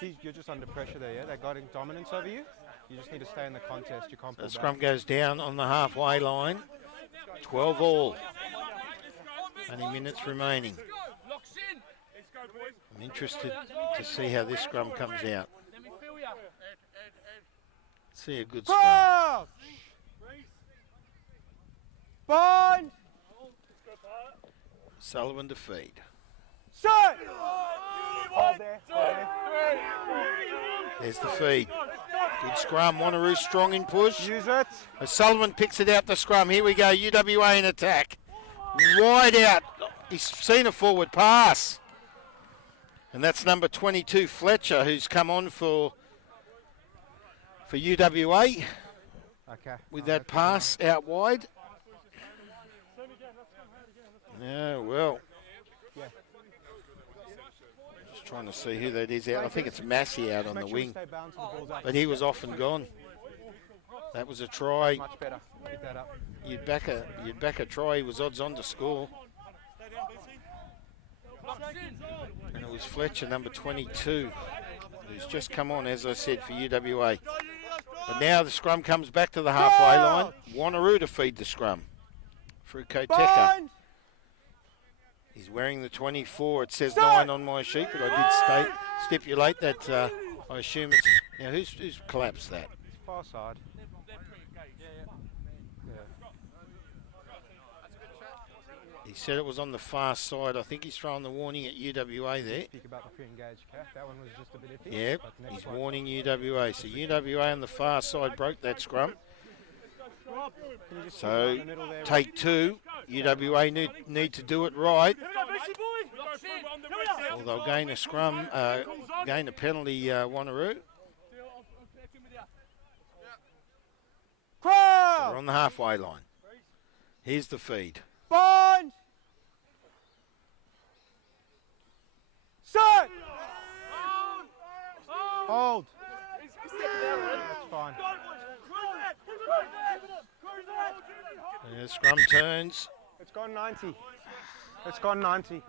So you're just under pressure there, yeah? They're getting dominance over you. You just need to stay in the contest. You can't pull The back. scrum goes down on the halfway line. 12 all. Only minutes remaining. I'm interested to see how this scrum comes out. See a good scrum. Crouch! Bind! Sullivan to feed. Set! Hold there, hold there. There's the feed. Good scrum. Wanneroo strong in push. Use it. Sullivan picks it out the scrum. Here we go. UWA in attack. Wide out. He's seen a forward pass. And that's number 22, Fletcher, who's come on for UWA Okay. with that pass out wide. Yeah, well. Just trying to see who that is out. I think it's Massey out on the wing. But he was off and gone. That was a try. Much better. Pick that up. You'd back a try. He was odds on to score. And it was Fletcher, number 22, who's just come on, as I said, for UWA. But now the scrum comes back to the halfway line. Wanneroo to feed the scrum through Koteka. He's wearing the 24. It says 9 on my sheet, but I did stipulate that I assume it's... Now, who's collapsed that? It's far side. He said it was on the far side. I think he's throwing the warning at UWA there. Speak about the pre-engage, okay? That one was just a bit iffy. Yep, he's warning UWA. So UWA on the far side broke that scrum. So take 2. UWA need to do it right. Or they'll gain a scrum, gain a penalty, Wanneroo. So we're on the halfway line. Here's the feed. Bind! Set! Hold. That's fine. And the scrum turns. It's gone 90. It's gone 90.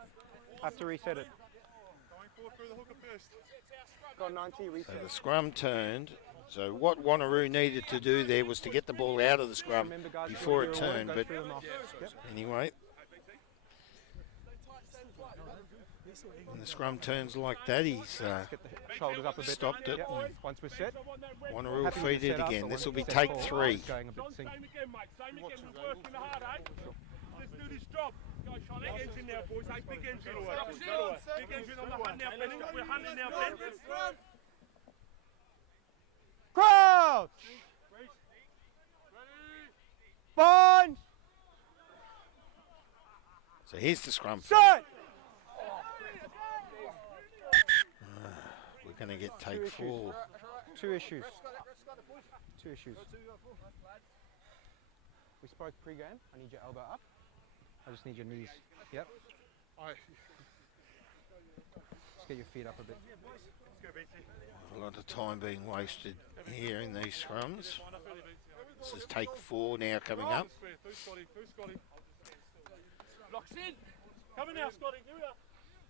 I have to reset it. It's gone 90, reset. So the scrum turned. So what Wanneroo needed to do there was to get the ball out of the scrum before it turned. But anyway, when the scrum turns like that, he's Get the shoulders up a bit. stopped it. Yep. Once we're set. Wanneroo will Happy with feed the it setup, again. but This will once be it's set take forward, 3. it's going a bit sync. Same again, mate. Same again. We're working hard, eh? Let's do this job. Big engine now, boys. Hey, big engine. Big engine on the hunt now, Ben. We're hunting now, Ben. Crouch! Bind! So here's the scrum. Set! We're going to get take 4. Two issues. We spoke pre-game. I need your elbow up. I just need your knees. Yep. Just get your feet up a bit. A lot of time being wasted here in these scrums. This is take 4 now coming up. Who's Scotty? Locks in. Coming now, Scotty.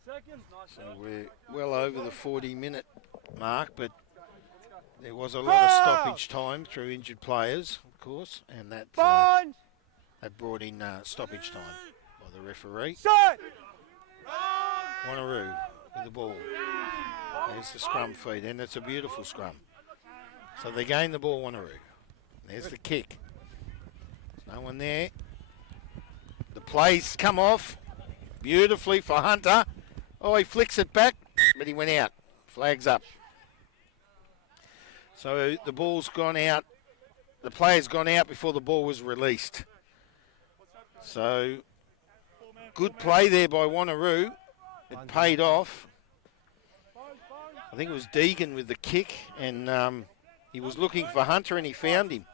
Second. So we're well over the 40-minute mark, but there was a lot of stoppage time through injured players, of course, and that brought in stoppage time by the referee. Set! Wanneroo with the ball. There's the scrum feed, and it's a beautiful scrum. So they gain the ball, Wanneroo. There's the kick. There's no one there. The play's come off beautifully for Hunter. Oh, he flicks it back, but he went out. Flags up. So the ball's gone out. The player's gone out before the ball was released. So good play there by Wanneroo. It paid off. I think it was Deegan with the kick, and he was looking for Hunter and he found him.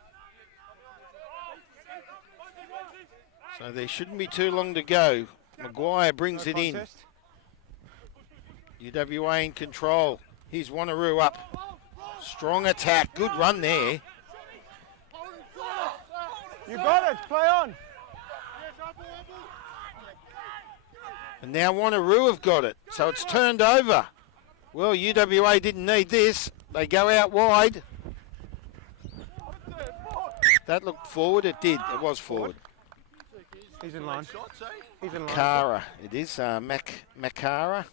So there shouldn't be too long to go. Maguire brings it in. UWA in control. Here's Wanneroo up. Strong attack. Good run there. You got it. Play on. And now Wanneroo have got it. So it's turned over. Well, UWA didn't need this. They go out wide. That looked forward. It did. It was forward. He's in line. He's in line. Makara. It is Makara.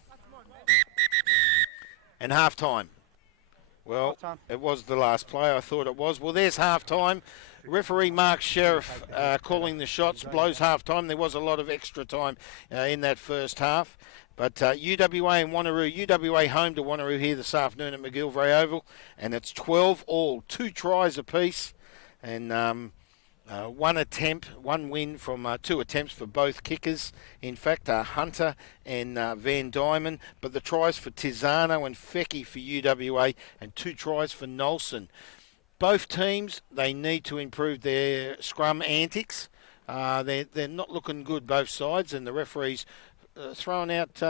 And half time. Well, Half-time. it was the last play. I thought it was. Well, there's half time. Referee Mark Sheriff calling the shots, blows half time. There was a lot of extra time in that first half. But UWA and Wanneroo, UWA home to Wanneroo here this afternoon at McGillivray Oval. And it's 12 all, 2 tries apiece. And one win from 2 attempts for both kickers. In fact, Hunter and Van Diemen. But the tries for Tizano and Fecky for UWA and 2 tries for Nolson. Both teams, they need to improve their scrum antics. They're not looking good, both sides, and the referees throwing out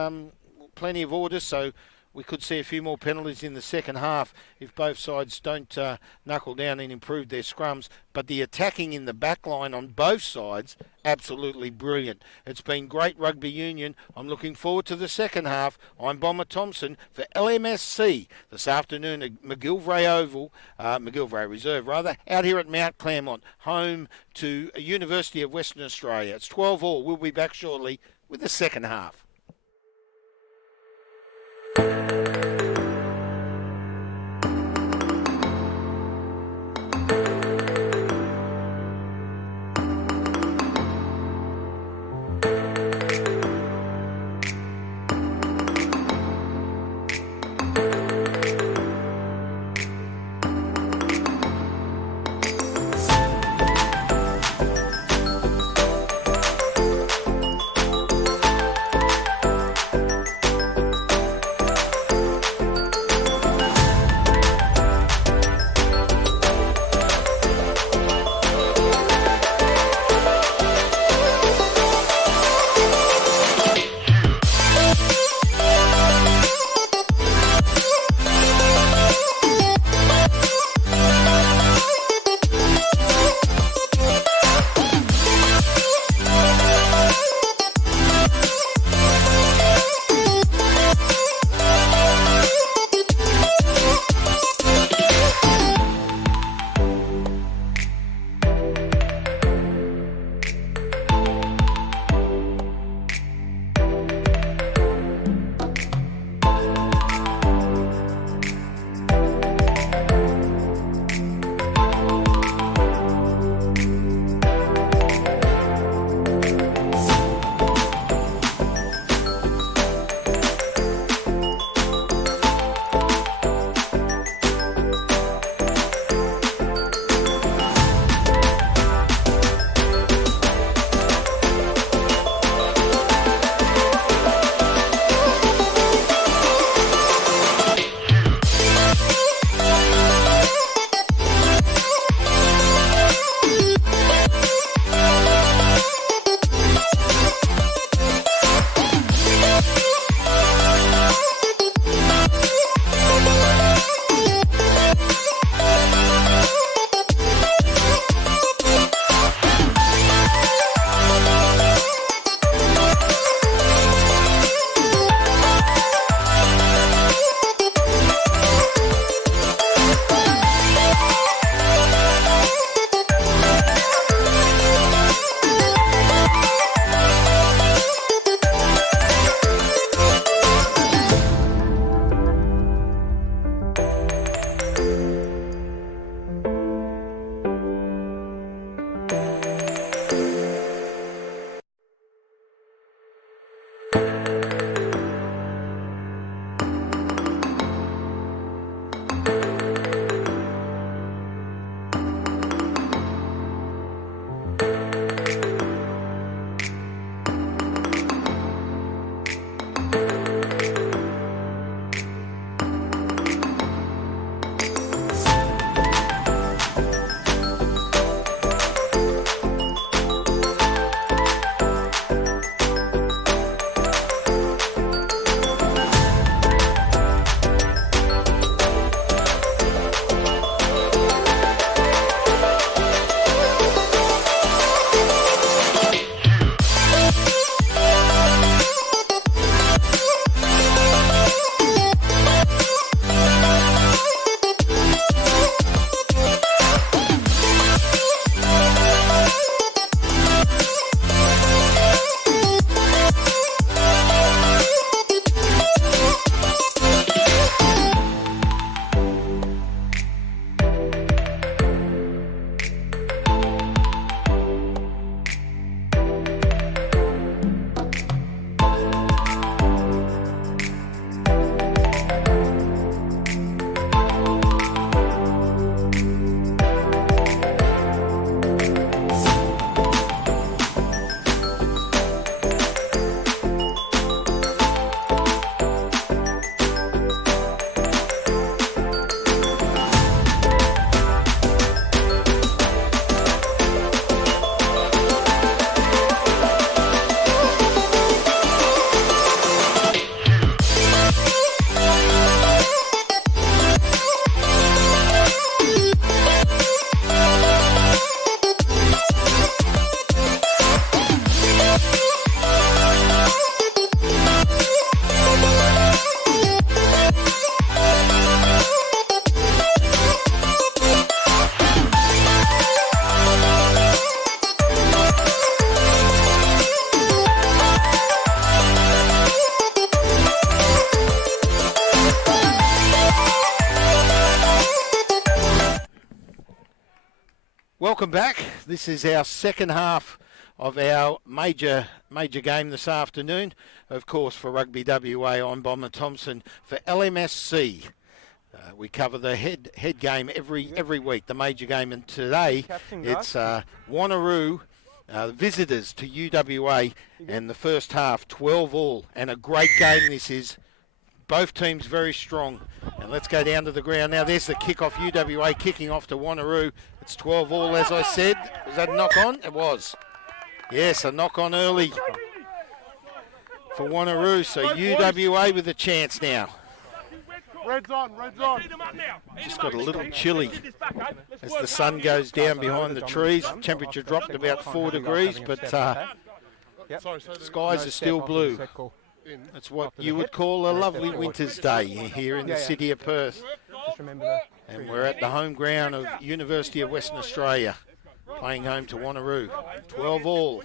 plenty of orders, so we could see a few more penalties in the second half if both sides don't knuckle down and improve their scrums. But the attacking in the back line on both sides, absolutely brilliant. It's been great rugby union. I'm looking forward to the second half. I'm Bomber Thompson for LMSC this afternoon at McGillivray Oval, McGillivray Reserve rather, out here at Mount Claremont, home to University of Western Australia. It's 12 all. We'll be back shortly with the second half. Welcome back. This is our second half of our major game this afternoon. Of course, for Rugby WA, I'm Bomber Thompson. For LMSC, we cover the head game every week, the major game. And today, it's Wanneroo visitors to UWA, and the first half, 12-all. And a great game this is. Both teams very strong. And let's go down to the ground now. There's the kick-off. UWA kicking off to Wanneroo. It's 12-all, as I said. Was that a knock-on? It was. Yes, a knock-on early for Wanneroo. So UWA with a chance now. Red's on, red's on. Just got a little chilly as the sun goes down behind the trees. Temperature dropped about 4 degrees, but skies are still blue. It's what you would call a lovely winter's day here in the city of Perth. Just remember that. And we're at the home ground of University of Western Australia, playing home to Wanneroo. 12-all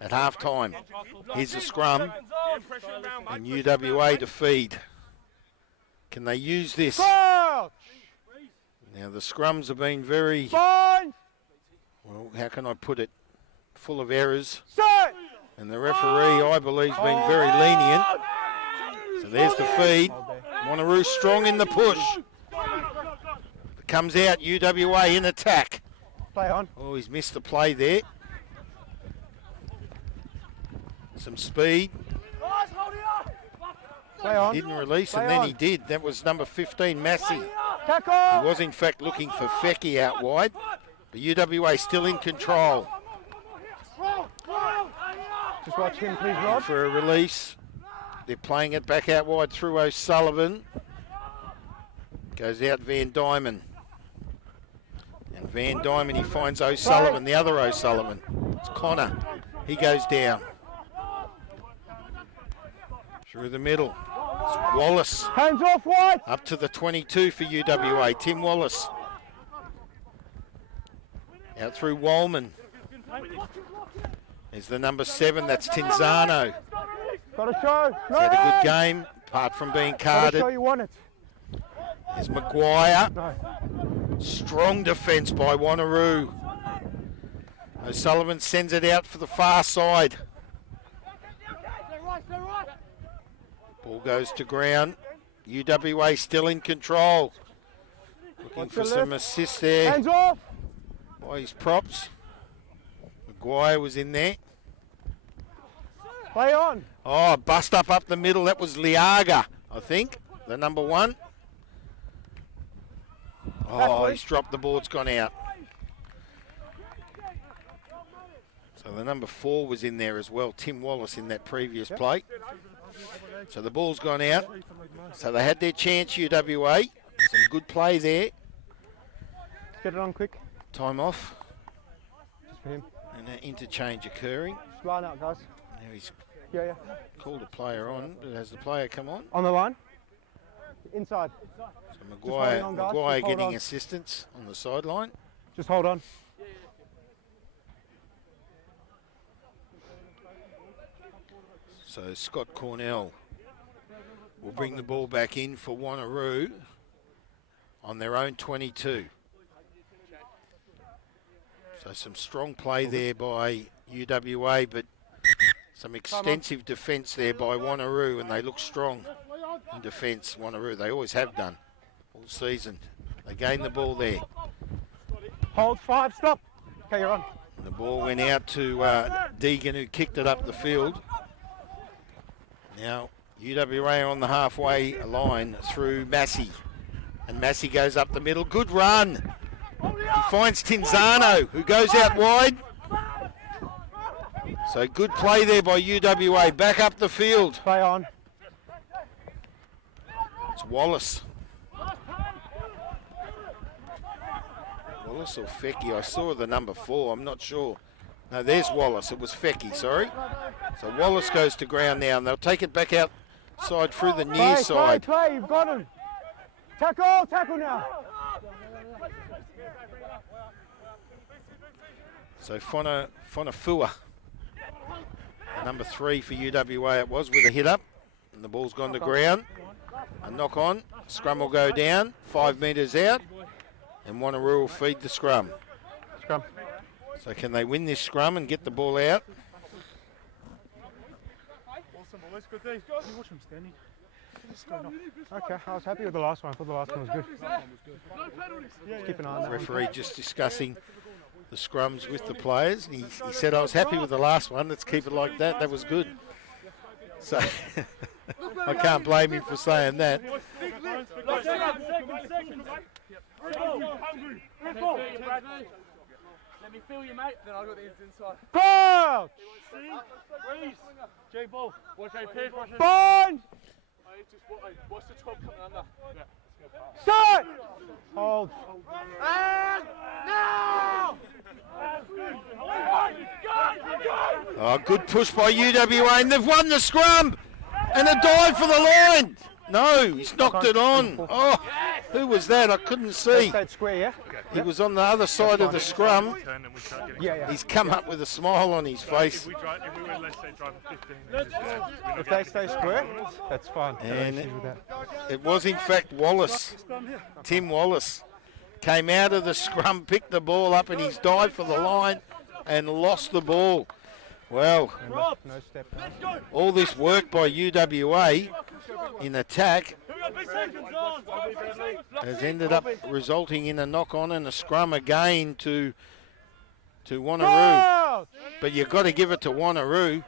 at half-time. Here's the scrum, and UWA to feed. Can they use this? Now, the scrums have been very, well, how can I put it, full of errors. And the referee, I believe, has been very lenient. So there's the feed. Wanneroo strong in the push. Comes out, UWA in attack. Play on. Oh, he's missed the play there. Some speed. Play on. Didn't release, Play and then on. he did. That was number 15, Massey. Tackle! He was, in fact, looking for Fecky out wide. But UWA still in control. Just watch him, please, Rod. For a release. They're playing it back out wide through O'Sullivan. Goes out Van Diemen. And Van Diemen, he finds O'Sullivan, the other O'Sullivan. It's Connor. He goes down. Through the middle. It's Wallace. Hands off, White! Up to the 22 for UWA. Tim Wallace. Out through Wolman. There's the number 7, that's Tinzano. Got to show. He's had a good game, apart from being Got to carded. show you want it. There's Maguire. No. Strong defence by Wanneroo. O'Sullivan sends it out for the far side. Ball goes to ground. UWA still in control. Looking for some assists there Hands off! by his props. Maguire was in there. Play on. Oh, bust up the middle. That was Liaga, I think, the number 1. Oh, he's dropped the ball. It's gone out. So the number 4 was in there as well. Tim Wallace in that previous play. So the ball's gone out. So they had their chance, UWA. Some good play there. Get it on quick. Time off. Just for him. And an interchange occurring. Just line up, guys. Now he's Yeah. called a player on. But has the player come on? On the line. Inside. So holding on, guys. Maguire Just hold getting on. assistance on the sideline. Just hold on. So Scott Cornell will bring the ball back in for Wanneroo on their own 22. So some strong play there by UWA, but some extensive defence there by Wanneroo, and they look strong in defence, Wanneroo. They always have done all season. They gain the ball there. Hold 5, stop. Okay, you're on. And the ball went out to Deegan, who kicked it up the field. Now, UWA on the halfway line through Massey. And Massey goes up the middle. Good run. He finds Tinzano, who goes out wide. So good play there by UWA. Back up the field. Play on. It's Wallace. Wallace or Fecky? I saw the number 4. I'm not sure. No, there's Wallace. It was Fecky, sorry. So Wallace goes to ground now, and they'll take it back outside through the near side. Play, you've got him. Tackle now. So Fonafua, number 3 for UWA it was, with a hit up. And the ball's gone to ground. A knock on. Scrum will go down. 5 metres out. And Wanneroo will feed the scrum. Scrum. So can they win this scrum and get the ball out? Awesome, boys. Good day. You watch him standing. Just going off. Okay, I was happy with the last one. I thought the last one was good. Just keep an eye on that one. Referee just discussing the scrums with the players. He said, I was happy with the last one. Let's keep it like that. That was good. So I can't blame him for saying that. Let me feel you, mate. Then I'll go the inside. Crouch! J-Ball. Watch out, pace. Watch out. Bind! What's the 12 coming under? Set! Hold. And now! Oh, good push by UWA, and they've won the scrum, and a dive for the line. No, he's knocked it on. Oh, who was that? I couldn't see. Stayed square, yeah? He was on the other side of the scrum. Yeah. He's come up with a smile on his face. If we win, let's say drive for 15. If they stay square, that's fine. No And issues with that. it was in fact Wallace, Tim Wallace, came out of the scrum, picked the ball up, and he's dived for the line and lost the ball. Well, No step down. all this work by UWA in attack has ended up resulting in a knock-on and a scrum again to Wanneroo. But you've got to give it to Wanneroo.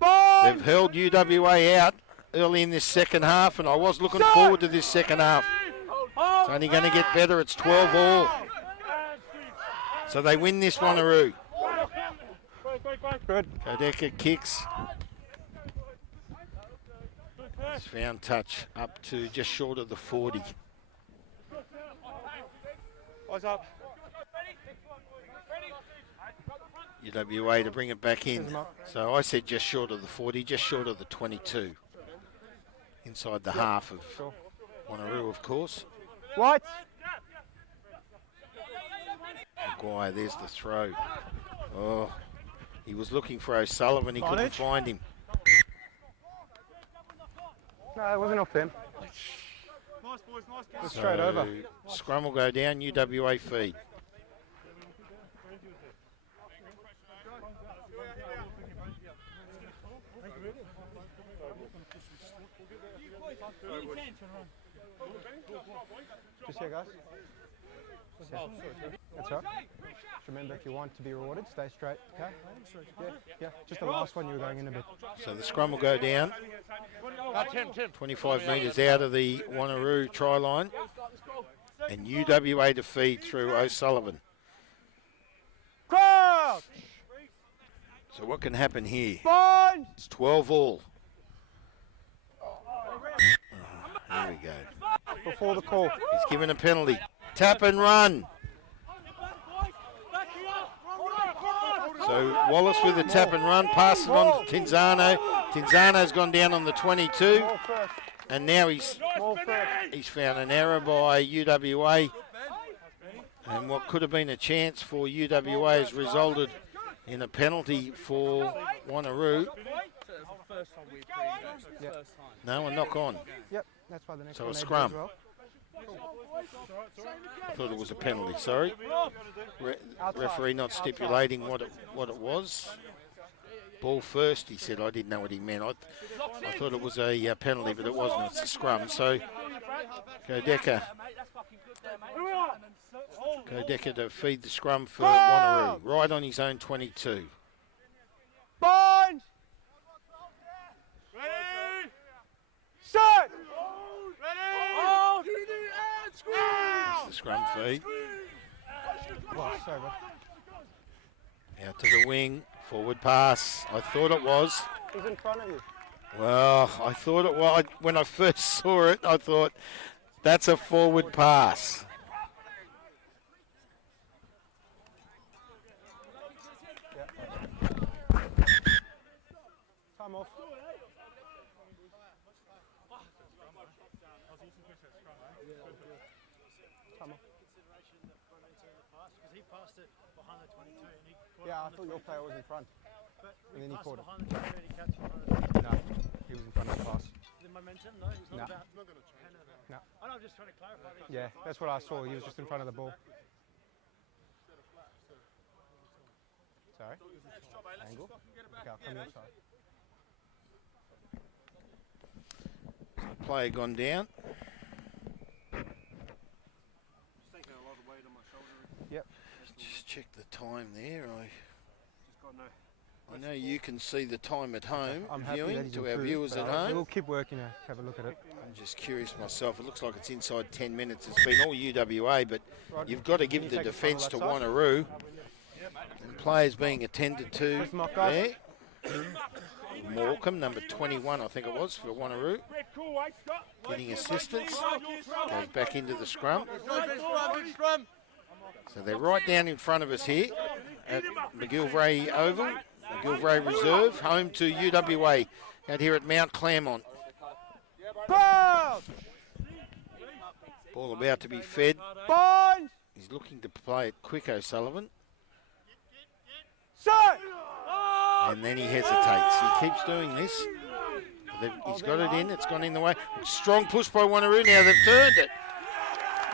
They've held UWA out early in this second half, and I was looking forward to this second half. It's only going to get better. It's 12 all. So they win this Wanneroo. Good. Kodeka kicks. He's found touch up to just short of the 40. Eyes up. UWA to bring it back in. So I said just short of the 40, just short of the 22. Inside the half of Wanneroo, of course. White. Maguire, there's the throw. Oh, he was looking for O'Sullivan, he couldn't find him. No, it wasn't off them. Nice, boys. Nice, boys. Just straight over. Scrum will go down, UWA feed. Just here, guys. That's right. Just remember, if you want to be rewarded, stay straight, okay? Yeah. Just the last one you were going in a bit. So the scrum will go down. 25 metres out of the Wanneroo try line. And UWA to feed through O'Sullivan. Crouch! So what can happen here? Bind! It's 12 all. Here we go. Before the call. He's given a penalty. Tap and run. So Wallace with the tap and run, pass it on to Tinzano. Tinzano's gone down on the 22, Ball first. and now he's found an error by UWA, and what could have been a chance for UWA has resulted in a penalty for Wanneroo. No, a knock on. Yep, that's why the next So one a they do scrum. as well. I thought it was a penalty, sorry. Referee not stipulating what it was. Ball first, he said. I didn't know what he meant. I thought it was a penalty, but it wasn't. It's a scrum. So Kodeka to feed the scrum for Wanneroo. Right on his own 22. Bind! Ready? Set! Ready? It's the scrum feed. Oh, sorry, bud. Out to the wing. Forward pass. I thought it was. He's in front of you. Well, I thought it was. When I first saw it, I thought, that's a forward pass. Time off. Yeah, I thought your player was in front. And then he caught it. No, he was in front of the pass. The momentum, no, it's not No. about. No. I'm just trying to clarify this. Yeah, that's what I saw. He was just in front of the ball. Sorry. Angle. Okay, I'll come your side. Player gone down. It's taking a lot of weight on my shoulder. Yep. Just check the time there. Just got no. I know you can see the time at home, I'm happy that viewing he's to our improved, viewers but at home. We'll keep working to have a look at it. I'm just curious myself. It looks like it's inside 10 minutes. It's been all UWA, but Right. you've got to Can you give the take it from defence the to left side? Wanneroo. And players being attended to Where's the mark, guys? there. Morecambe, number 21, I think it was, for Wanneroo. Red cool, eh, Scott? Getting assistance. Goes back into the scrum. So they're right down in front of us here at McGillivray Oval. McGillivray Reserve, home to UWA out here at Mount Claremont. Ball! Ball about to be fed. Bind! He's looking to play it quick, O'Sullivan. Shot! And then he hesitates. He keeps doing this. He's got it in. It's gone in the way. Strong push by Wanneroo. Now they've turned it.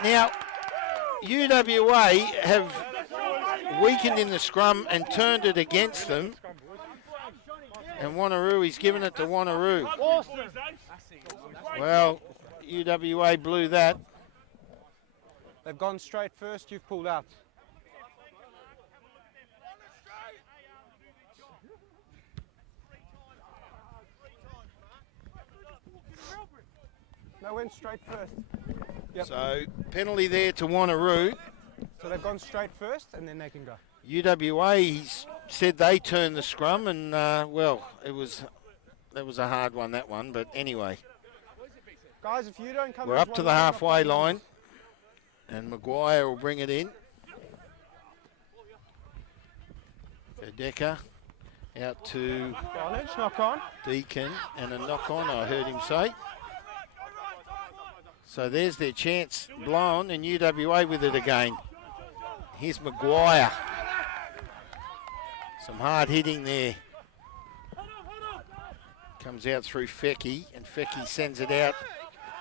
Now, UWA have weakened in the scrum and turned it against them. And Wanneroo, he's given it to Wanneroo. Well, UWA blew that. They've gone straight first, you've pulled out. They went straight first. Yep. So, penalty there to Wanneroo. So they've gone straight first and then they can go. UWA, he's said they turned the scrum and, well, that was a hard one, that one. But anyway, Guys, if you don't come... we're as up to one the line, halfway I'll come line. And Maguire will bring it in. Decker out to Carnage, knock on. Deacon and a knock on, I heard him say. So there's their chance blown and UWA with it again. Here's Maguire. Some hard hitting there. Comes out through Fecky and Fecky sends it out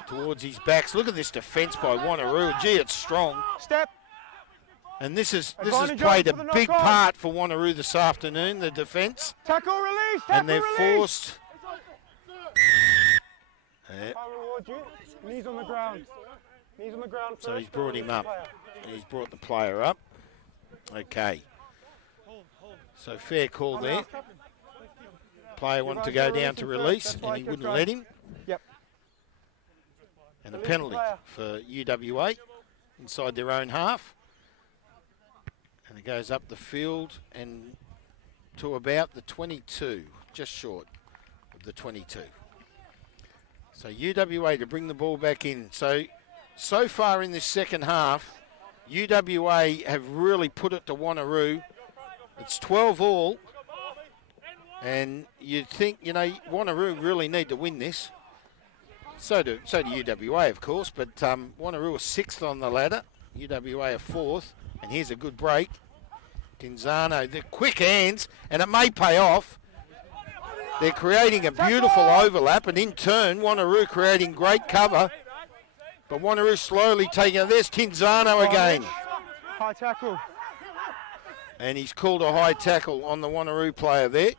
towards his backs. Look at this defence by Wanneroo. Gee, it's strong. Step. And this has Advantage played a on for the big knock on. part for Wanneroo this afternoon, the defence. Tackle release, And tackle they've release. forced... Yeah, I'll reward you. Knees on the ground. Knees on the ground first. so he's brought him up. Player. He's brought the player up. Okay. So fair call there. Player wanted to go down to release and he wouldn't let him. Yep. And a penalty for UWA inside their own half. And it goes up the field and to about the 22, just short of the 22. So UWA to bring the ball back in. So far in this second half, UWA have really put it to Wanneroo. It's 12 all. And you'd think, Wanneroo really need to win this. So do UWA, of course, but Wanneroo are 6th on the ladder. UWA are 4th. And here's a good break. Tinzano, the quick hands, and it may pay off. They're creating a beautiful overlap, and in turn, Wanneroo creating great cover. But Wanneroo slowly taking it. There's Tinzano again. High tackle. And he's called a high tackle on the Wanneroo player there.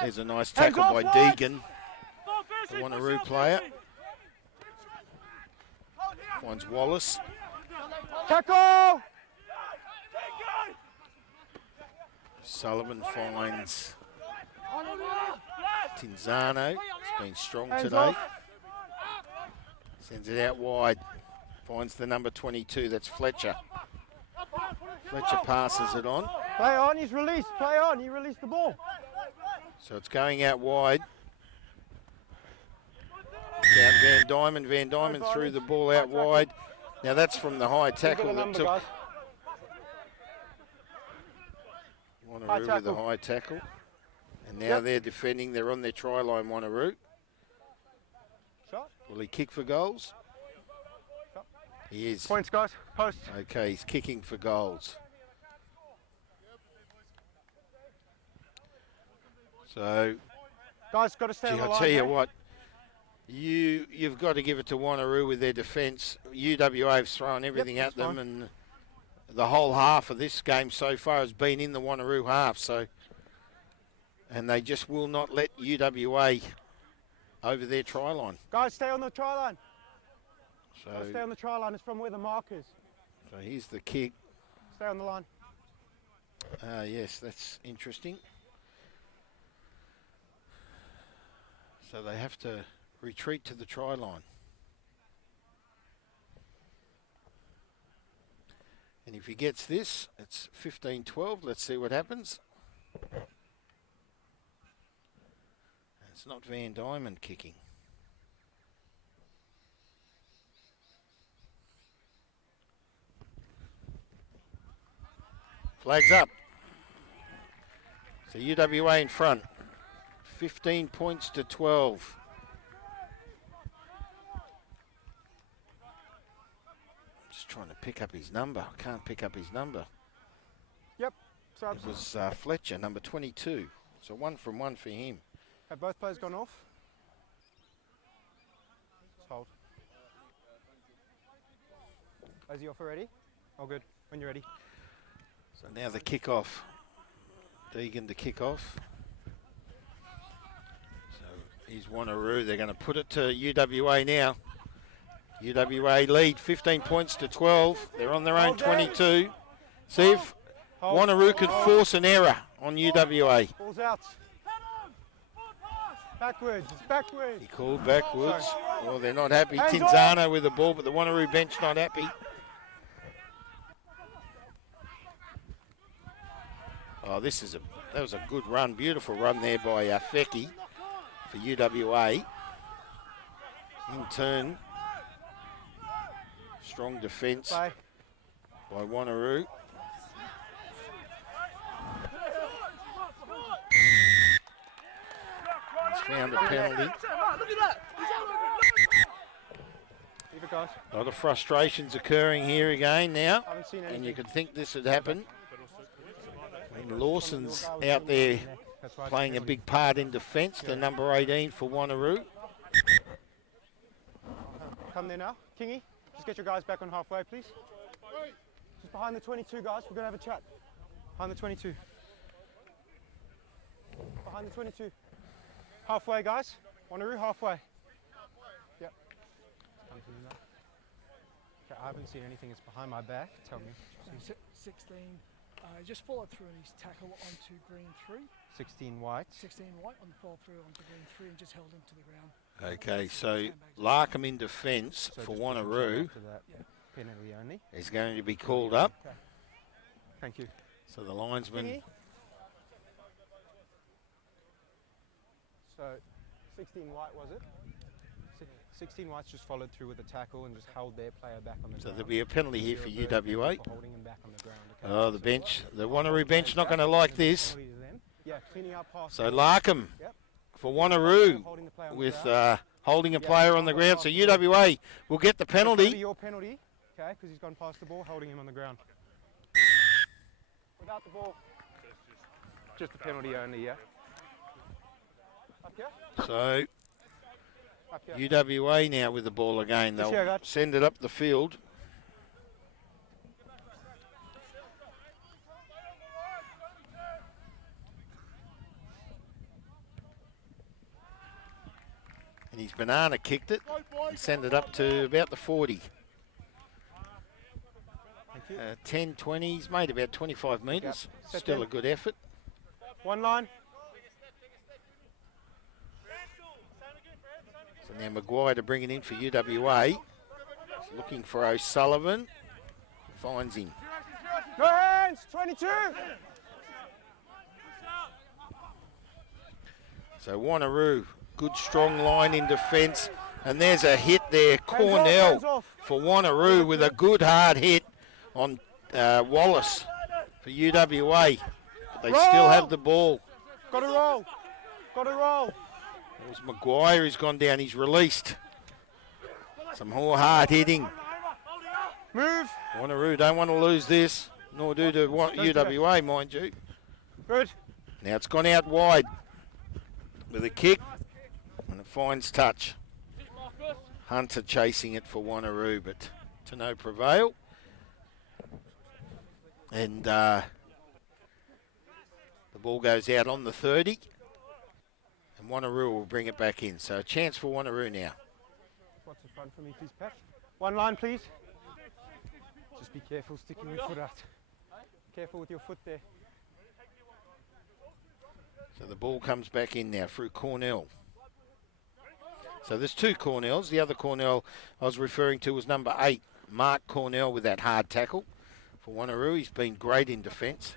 There's a nice tackle by Deegan, the Wanneroo player. Finds Wallace. Tackle! Sullivan finds Tinzano. He's been strong Hands today. off. Sends it out wide. Finds the number 22. That's Fletcher. Fletcher passes it on. Play on, he's released. Play on, he released the ball. So it's going out wide. Down Van Diamond. Van Diamond threw the ball out wide. Now that's from the high tackle that took. Wanneroo with a high tackle. And now they're defending. They're on their try line, Wanneroo. Shot. Will he kick for goals? He is. Points, guys. Post. Okay, he's kicking for goals. So, Guys, got to stay gee, on the I'll line. tell you mate. what. You've got to give it to Wanneroo with their defence. UWA have thrown everything at that's them, fine. and the whole half of this game so far has been in the Wanneroo half. So, and they just will not let UWA over their try line. Guys, stay on the try line. Guys, stay So, on the try line. It's from where the mark is. so here's the kick. Stay on the line. Yes, that's interesting. So they have to retreat to the try line. And if he gets this, it's 15-12. Let's see what happens. It's not Van Diamond kicking. Flags up. So UWA in front. 15 points to 12. Just trying to pick up his number. I can't pick up his number. Yep. So It was Fletcher, number 22. So 1 from 1 for him. have both players gone off? Just hold. Is he off already? Oh, good. When you're ready. So now the kick-off. Deegan to kick off. So here's Wanneroo. They're going to put it to UWA now. UWA lead 15 points to 12. They're on their own 22. See if Wanneroo could force an error on UWA. Ball's out. Backwards. It's backwards. He called backwards. Well, they're not happy. Hands Tinzano with the ball, but the Wanneroo bench not happy. Oh, that was a good run, beautiful run there by Fecchi for UWA. In turn, strong defence Bye. by Wanneroo. He's found a penalty. Leave it, guys. A lot of frustrations occurring here again now, Haven't seen and anything. you could think this had happened. I mean, Lawson's out there That's why it's playing a penalty. big part in defence, the number 18 for Wanneroo. Come there now. Kingy, just get your guys back on halfway, please. Just behind the 22, guys. We're going to have a chat. Behind the 22. Behind the 22. Halfway, guys. Wanneroo, halfway. Yep. Come to me now. Okay, I haven't seen anything. It's behind my back. Tell me. 16. Just followed through on his tackle onto green 3. 16 white. 16 white on the follow through onto green 3 and just held him to the ground. Okay, so Larkham in defence So for just push him Wanneroo after that. Yeah. Penalty only. is going to be called up. Okay. Thank you. So the linesman, Kingy. So 16 white, was it? 16 whites just followed through with the tackle and just held their player back on the so ground. there'll be a penalty here for You're very UWA. careful for holding him back on the ground, okay? Oh, the bench, the Wanneroo bench not going to like this. Penalty to them. Yeah, cleaning up past So the- Larkham Yep. for Wanneroo holding the player on the with ground. holding a Yeah, player he's on the on the ground. So ground. UWA will get the It's gonna be penalty. your penalty, okay? Because he's gone past the ball, holding him on the ground. Without the ball. Just a penalty only, yeah. Up here. So Up here. UWA now with the ball again. Just They'll here, guys. send it up the field. And he's banana kicked it and sent it up to about the 40. Thank you. 10, 20, he's made about 25 metres. Set Still them. a good effort. One line. So now Maguire to bring it in for UWA. He's looking for O'Sullivan. Finds him. No hands. 22. So Wanneroo, good strong line in defence. And there's a hit there. Cornell hands off. for Wanneroo with a good hard hit on Wallace for UWA. But they still have the ball. Got to roll. Got to roll. It was Maguire who's gone down. He's released. Some more hard hitting. Move. Wanneroo don't want to lose this, nor do the UWA, mind you. Good. Now it's gone out wide with a kick, and it finds touch. Hunter chasing it for Wanneroo, but to no prevail. And the ball goes out on the 30. And Wanneroo will bring it back in. So a chance for Wanneroo now. What's in front for me, please, Pat? One line, please. Just be careful sticking your foot out. Careful with your foot there. So the ball comes back in now through Cornell. So there's two Cornells. The other Cornell I was referring to was number 8, Mark Cornell, with that hard tackle for Wanneroo. He's been great in defence.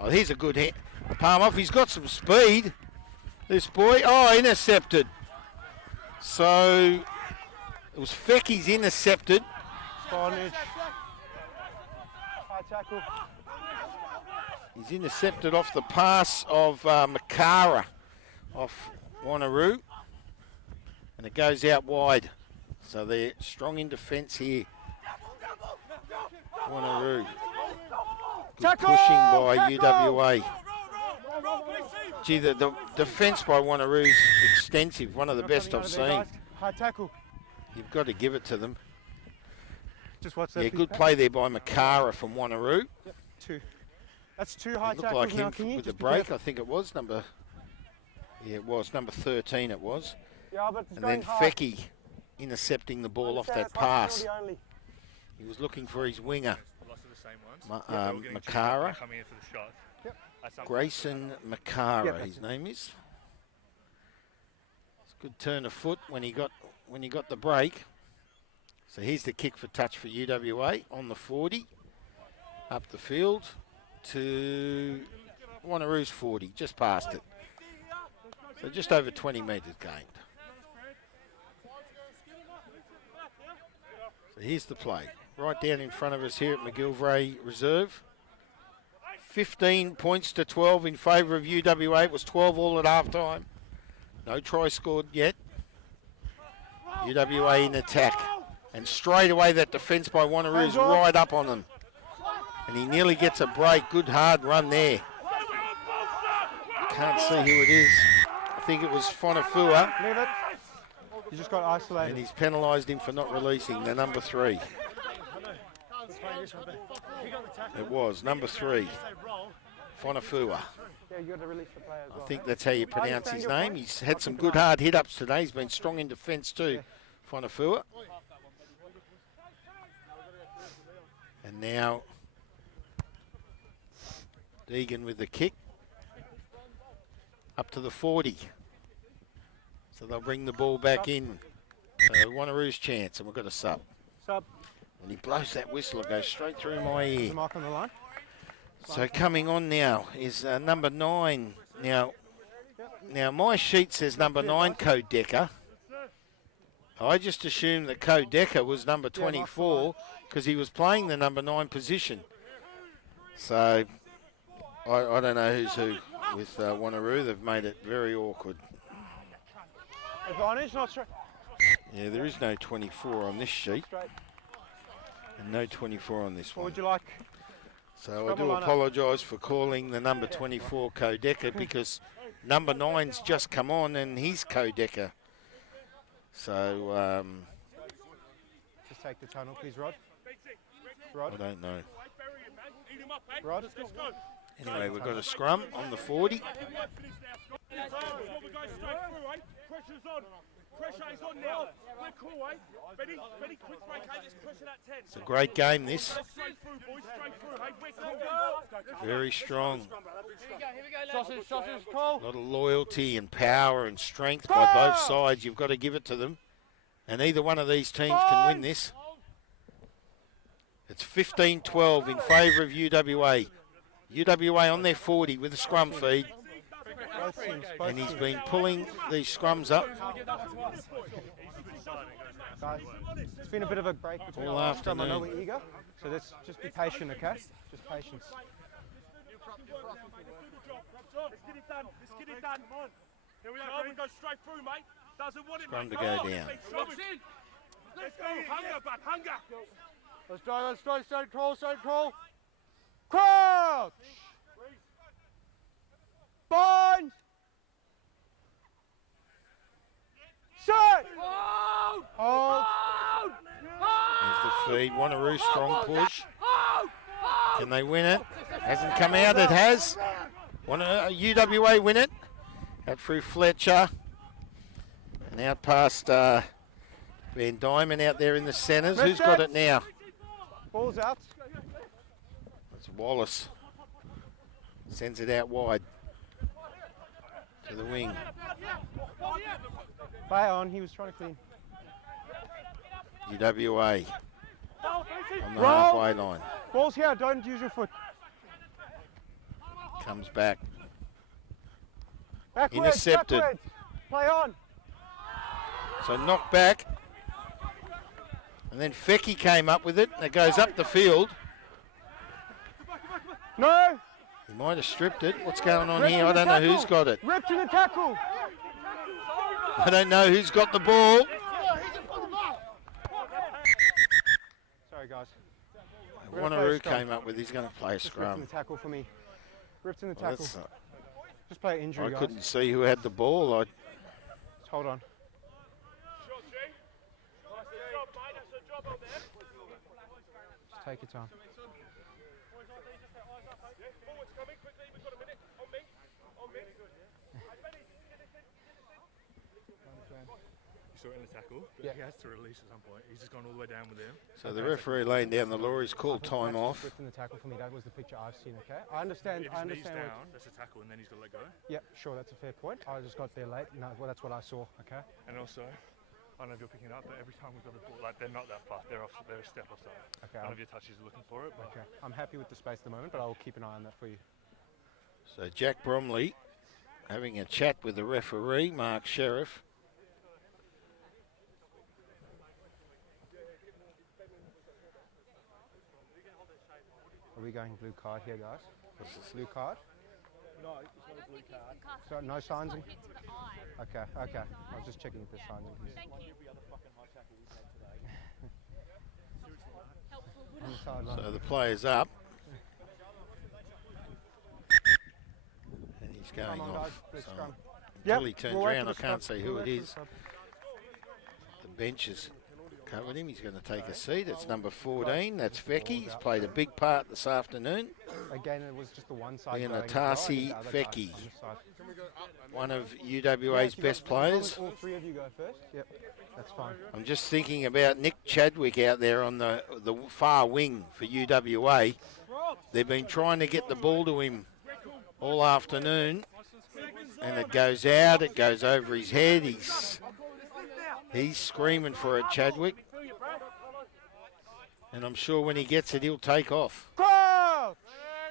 Oh, here's a good hit. Palm off. He's got some speed, this boy. Oh, intercepted. So it was Fecky's intercepted. Carnage. High tackle. He's intercepted off the pass of Makara off Wanneroo. And it goes out wide. So they're strong in defence here. Wanneroo. Good pushing by UWA. Gee, the defence by Wanneroo is extensive. One of the best I've seen. High tackle. You've got to give it to them. Just watch that. Yeah, good play there by Makara from Wanneroo. Yep, 2. That's 2 high It looked tackles like now. him Can you with the just be break. careful? I think it was number. Yeah, it was number 13. It was. Yeah, but it's And going then high. Fecky intercepting the ball off Understand that it's high pass. penalty only. He was looking for his winger, Lots of the same ones. They were getting cheated Makara. and coming in for the shot. Yep. At some point. Grayson Makara, Yep, his name is. It's a good turn of foot when he got the break. So here's the kick for touch for UWA on the 40, up the field to Wanneroo's 40, just past it. So just over 20 metres gained. So here's the play, right down in front of us here at McGillivray Reserve. 15 points to 12 in favour of UWA. It was 12 all at half time. No try scored yet. UWA in attack. And straight away that defence by Wanneroo is right up on them. And he nearly gets a break. Good hard run there. Can't see who it is. I think it was Fonafua. Leave it. You just got isolated. And he's penalised him for not releasing the number 3. It was number 3, Fonafua. Yeah, you got to release the player as well. I think that's how you pronounce his your name. point. He's had some good hard hit-ups today. He's been strong in defence too, Fonafua. And now Deegan with the kick. Up to the 40. So they'll bring the ball back in. So Wanneroo's chance, and we've got a sub. Sub. When he blows that whistle, it goes straight through my The ear. mark on the line. So coming on now is number 9. Now my sheet says number 9, Codecker. I just assumed that Codecker was number 24 because he was playing the number 9 position. So I don't know who's who with Wanneroo. They've made it very awkward. Advantage, not straight. Yeah, there is no 24 on this sheet Straight. and no 24 on this What one. would you like? So I Scrabble do line up. apologise for calling the number 24 Codecker because number 9's just come on and he's Codecker. So Just take the tunnel, please, Rod. I Rod. don't know. Rod. Anyway, we've got a scrum on the 40. Pressure's on. Pressure is on now. We're cool, eh? Ready, quick break, eh? Let's pressure that 10. It's a great game, this. Straight through, boys, straight through, eh? We're cool. Very strong. Sausage, Cole. A lot of loyalty and power and strength by both sides. You've got to give it to them. And either one of these teams can win this. It's 15-12 in favour of UWA. UWA on their 40 with a scrum feed. Both teams. And he's been pulling these scrums up Guys, it's been a bit of a break between all our last scrum. I know afternoon. we're eager, so let's just be patient, okay? Just patience. Let's get it done. Here we go, we go straight through, mate. Doesn't want it, Scrum mate. to go Come on, down. Let's in. Let's go. Hunger, bud, hunger. Let's go, straight crawl. Crouch! Bind! Set! Hold! There's the feed. Wanneroo strong push. Can they win it? Hasn't come out. It has. Want a UWA win it? Out through Fletcher. And out past Van Diamond out there in the centres. Who's got it now? Ball's out. It's Wallace. Sends it out wide to the wing. Play on, he was trying to clean. UWA on the Roll. halfway line. Ball's here, don't use your foot. Comes back. Backwards, Intercepted. backwards. Play on. So knocked back. And then Fecky came up with it. And it goes up the field. No. He might have stripped it. What's going on Ripped here? to I the don't know tackle. who's got it. Rip to the tackle. I don't know who's got the ball. Sorry, guys. Wanneroo came up with. He's going to play a Just ripped in scrum. the tackle for me. Ripped in the Well, tackle. that's, Just play injury, I guys. couldn't see who had the ball. Just hold on. Just take your time. You saw it in the tackle, but Yeah. he has to release at some point. He's just gone all the way down with him. So the referee laying down the law. He's called time That's off. Ripped in the tackle for me. That was the picture I've seen. Okay. I understand. If I his knee's understand. down, that's a tackle, and then he's got to let go. Yeah, sure. That's a fair point. I just got there late. No, well, that's what I saw. Okay. And also, I don't know if you're picking it up, but every time we've got the ball, like they're not that far. They're a step offside. Okay. None of your touches are looking for it, but Okay. I'm happy with the space at the moment, but I'll keep an eye on that for you. So Jack Bromley having a chat with the referee, Mark Sheriff. Are we going blue card here, guys? Blue card? No, it's not a blue card. So no signs? Hit to the eye. Okay, okay. I was just checking if there's signs. Thank you. Every other fucking high tackle we've had today. Helpful. On the sideline. So the player's up. And he's going Come on, guys. off. Let's So scrum. until he turns we'll wait around, for I the can't scrum. see We'll who it wait for the is. scrum. The bench has covered him. He's going to take a seat. It's number 14. That's Fecky. He's played a big part this afternoon. Again, it was just the one side. Ian going as well. I Atasi think the other guys Fecky. on this side. One of Yeah, UWA's if you best got- as long as players. All three of you go first. Yep, that's fine. I'm just thinking about Nick Chadwick out there on the far wing for UWA. They've been trying to get the ball to him all afternoon, and it goes out. It goes over his head. He's screaming for it, Chadwick. And I'm sure when he gets it, he'll take off. Crouch!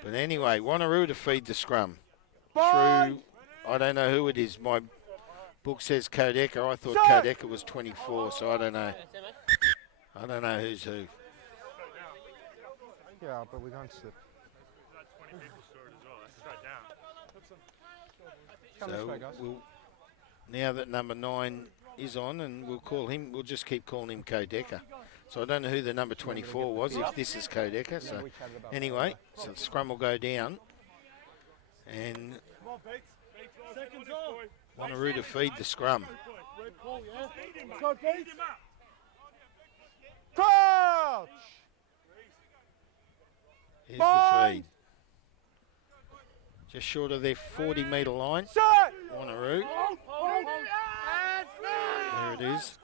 But anyway, Wanneroo to feed the scrum. Bye! Through, I don't know who it is. My book says Kodeka. I thought Set! Kodeka was 24, so I don't know. I don't know who's who. Yeah, but we're going to slip. Come this way, guys. Now that number 9 is on, and we'll call him. We'll just keep calling him Kodeka. So I don't know who the number 24 was. If this is Kodeka, so anyway, so the scrum will go down, and Wanneroo to feed the scrum. Crouch! Here's the Bye. feed. Just short of their 40-metre line. Set! Wanneroo. There it is.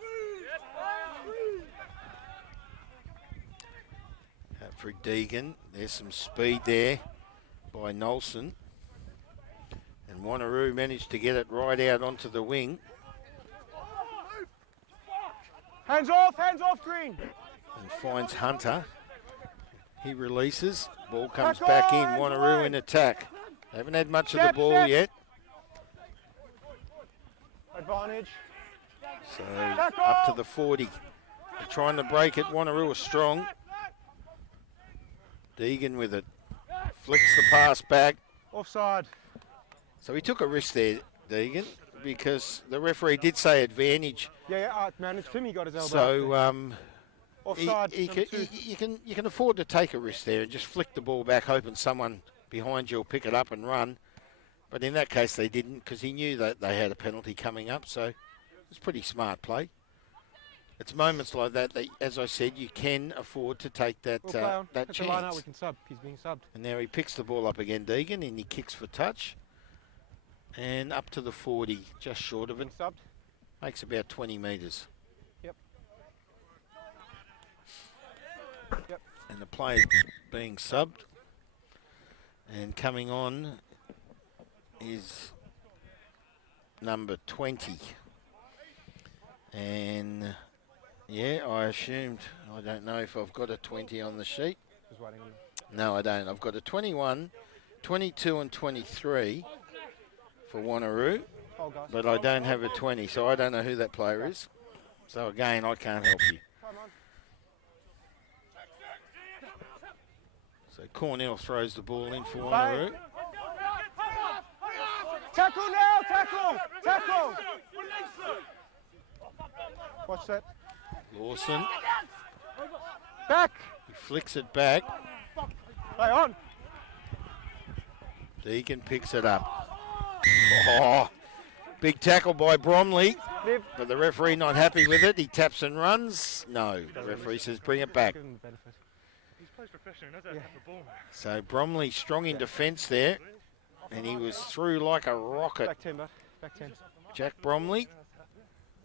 Out for Deegan. There's some speed there by Nolson. And Wanneroo managed to get it right out onto the wing. Hands off, Green. And finds Hunter. He releases. Ball comes back in. Wanneroo in attack. They haven't had much of the Step, ball step. yet. Advantage. So up to the 40. They're trying to break it. Wanneroo are strong. Deegan with it. Flicks the pass back. Offside. So he took a risk there, Deegan, because the referee did say advantage. Yeah, managed him. He got his elbow. So Offside. number two. you can afford to take a risk there and just flick the ball back, hoping someone behind you will pick it up and run. But in that case, they didn't, because he knew that they had a penalty coming up. So it's pretty smart play. it's moments like that that, as I said, you can afford to take that We'll play on. that Put the line out, we chance. can sub. He's being subbed. And now he picks the ball up again, Deegan, and he kicks for touch. And up to the 40, just short of it. Being subbed. Makes about 20 metres. Yep. Yep. And the play being subbed. And coming on is number 20. And yeah, I assumed, I don't know if I've got a 20 on the sheet. Just waiting on him. No, I don't. I've got a 21, 22 and 23 for Wanneroo, Oh, guys. but I don't have a 20, so I don't know who that player is. So again, I can't help you. Come on. So Cornell throws the ball in for Wanneroo. Tackle now! Tackle! Tackle! Watch that. Lawson, Back! he flicks it back. Play on. Deacon picks it up. Oh, big tackle by Bromley, Live. but the referee not happy with it. He taps and runs. No, the referee says bring it back. Give him the benefit. He's plays professional, he knows how to tap the ball. So Bromley strong in defence there, and he was through like a rocket. Back 10, bud. Back 10. Jack Bromley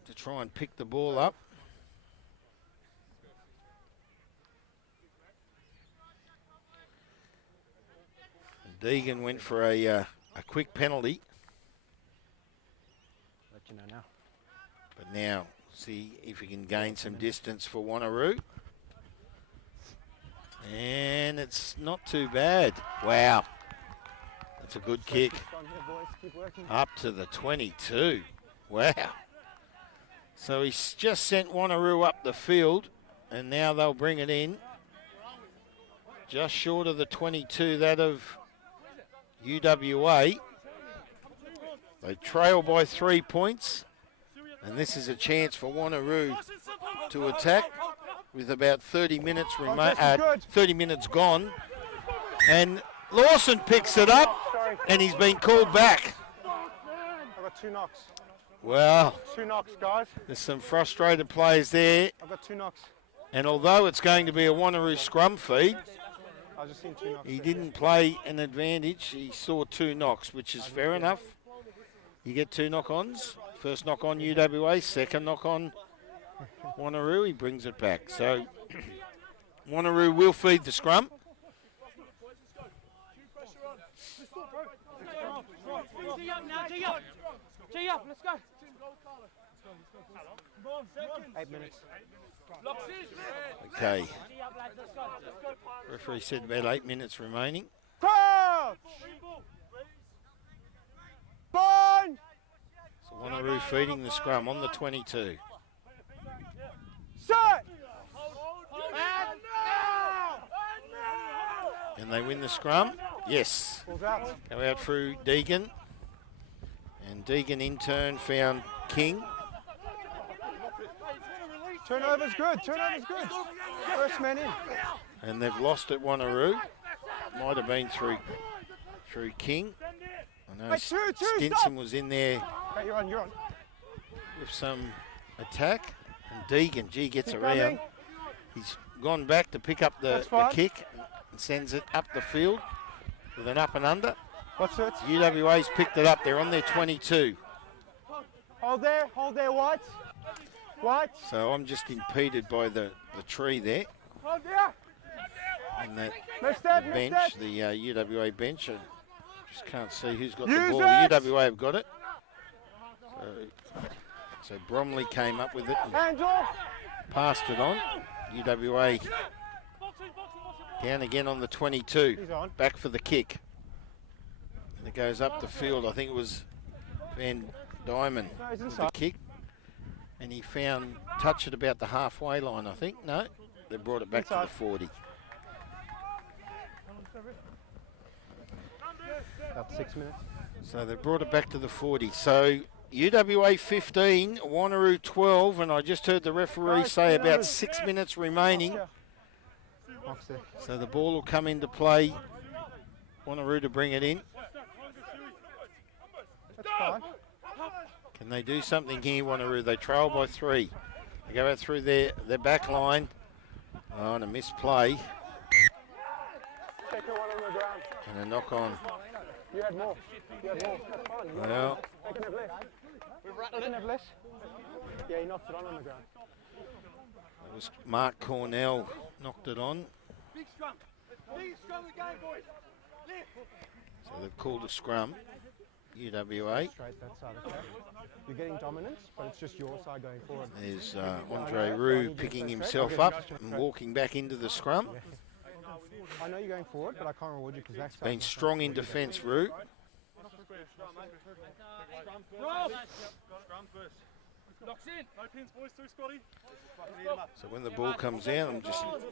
to try and pick the ball up. And Deegan went for a quick penalty, Let you know now. but now see if he can gain some distance for Wanneroo. And it's not too bad. Wow. That's a good kick. Keep on here, boys. Keep working. Up to the 22. Wow. So he's just sent Wanneroo up the field, and now they'll bring it in. Just short of the 22, that of UWA. They trail by 3 points, and this is a chance for Wanneroo to attack with about 30 minutes 30 minutes gone. And Lawson picks it up, Sorry. and he's been called back. I've got 2 knocks. Well, 2 knocks, guys. there's some frustrated players there, I've got 2 knocks. and although it's going to be a Wanneroo scrum feed, I've just seen 2 knocks. he didn't play an advantage. He saw 2 knocks, which is fair enough. You get 2 knock-ons. First knock on UWA, second knock on Wanneroo. He brings it back. So Wanneroo will feed the scrum. G up, let's go. 8 minutes. Okay. Referee said about 8 minutes remaining. Crouch! Bond! So Wanneroo feeding the scrum on the 22. Set! And they win the scrum. Yes. Balls out. Go out through Deegan. And Deegan in turn found King. Turnover's good. Turnover's good. First man in. And they've lost at Wanneroo. Might have been through King. I know Hey, two, Stinson stop. was in there Okay, you're on. You're on. with some attack. And Deegan, gee, gets Keep around. running. He's gone back to pick up the That's fine. kick and sends it up the field with an up and under. Watch it. UWA's picked it up. They're on their 22. Hold there. Hold there, White. White. So I'm just impeded by the tree there. Hold there. And that Missed that. the Missed bench, that. the UWA bench. I just can't see who's got Use the ball. it! UWA have got it. So Bromley came up with it and Hands off. passed it on. UWA down again on the 22. He's on. Back for the kick. And it goes up the field. I think it was Van Diamond No, he's with the inside. kick. And he found touch at about the halfway line, I think. No, they brought it back to Inside. the 40. About 6 minutes. So they brought it back to the 40. So UWA 15, Wanneroo 12, and I just heard the referee say about 6 minutes remaining. Knocks there. So the ball will come into play. Wanneroo to bring it in. That's fine. Can they do something here, Wanneroo? They trail by 3. They go out through their back line. Oh, and a misplay. Second one on the ground. And a knock on. You had more. That's fine. Well, They can have less. They can have less. Yeah, he knocked it on the ground. it was Mark Cornell knocked it on. Big scrum. Big scrum again, boys. Left. So they've called a scrum. UWA. Straight that side of the track. You're getting dominance, but it's just your side going forward. There's Andre Roux picking himself up and walking back into the scrum. I know you're going forward, but I can't reward you because that's Been strong in defence, Roux. Scrum first. Locks in. No pins, boys, through, Scotty. So when the ball comes out,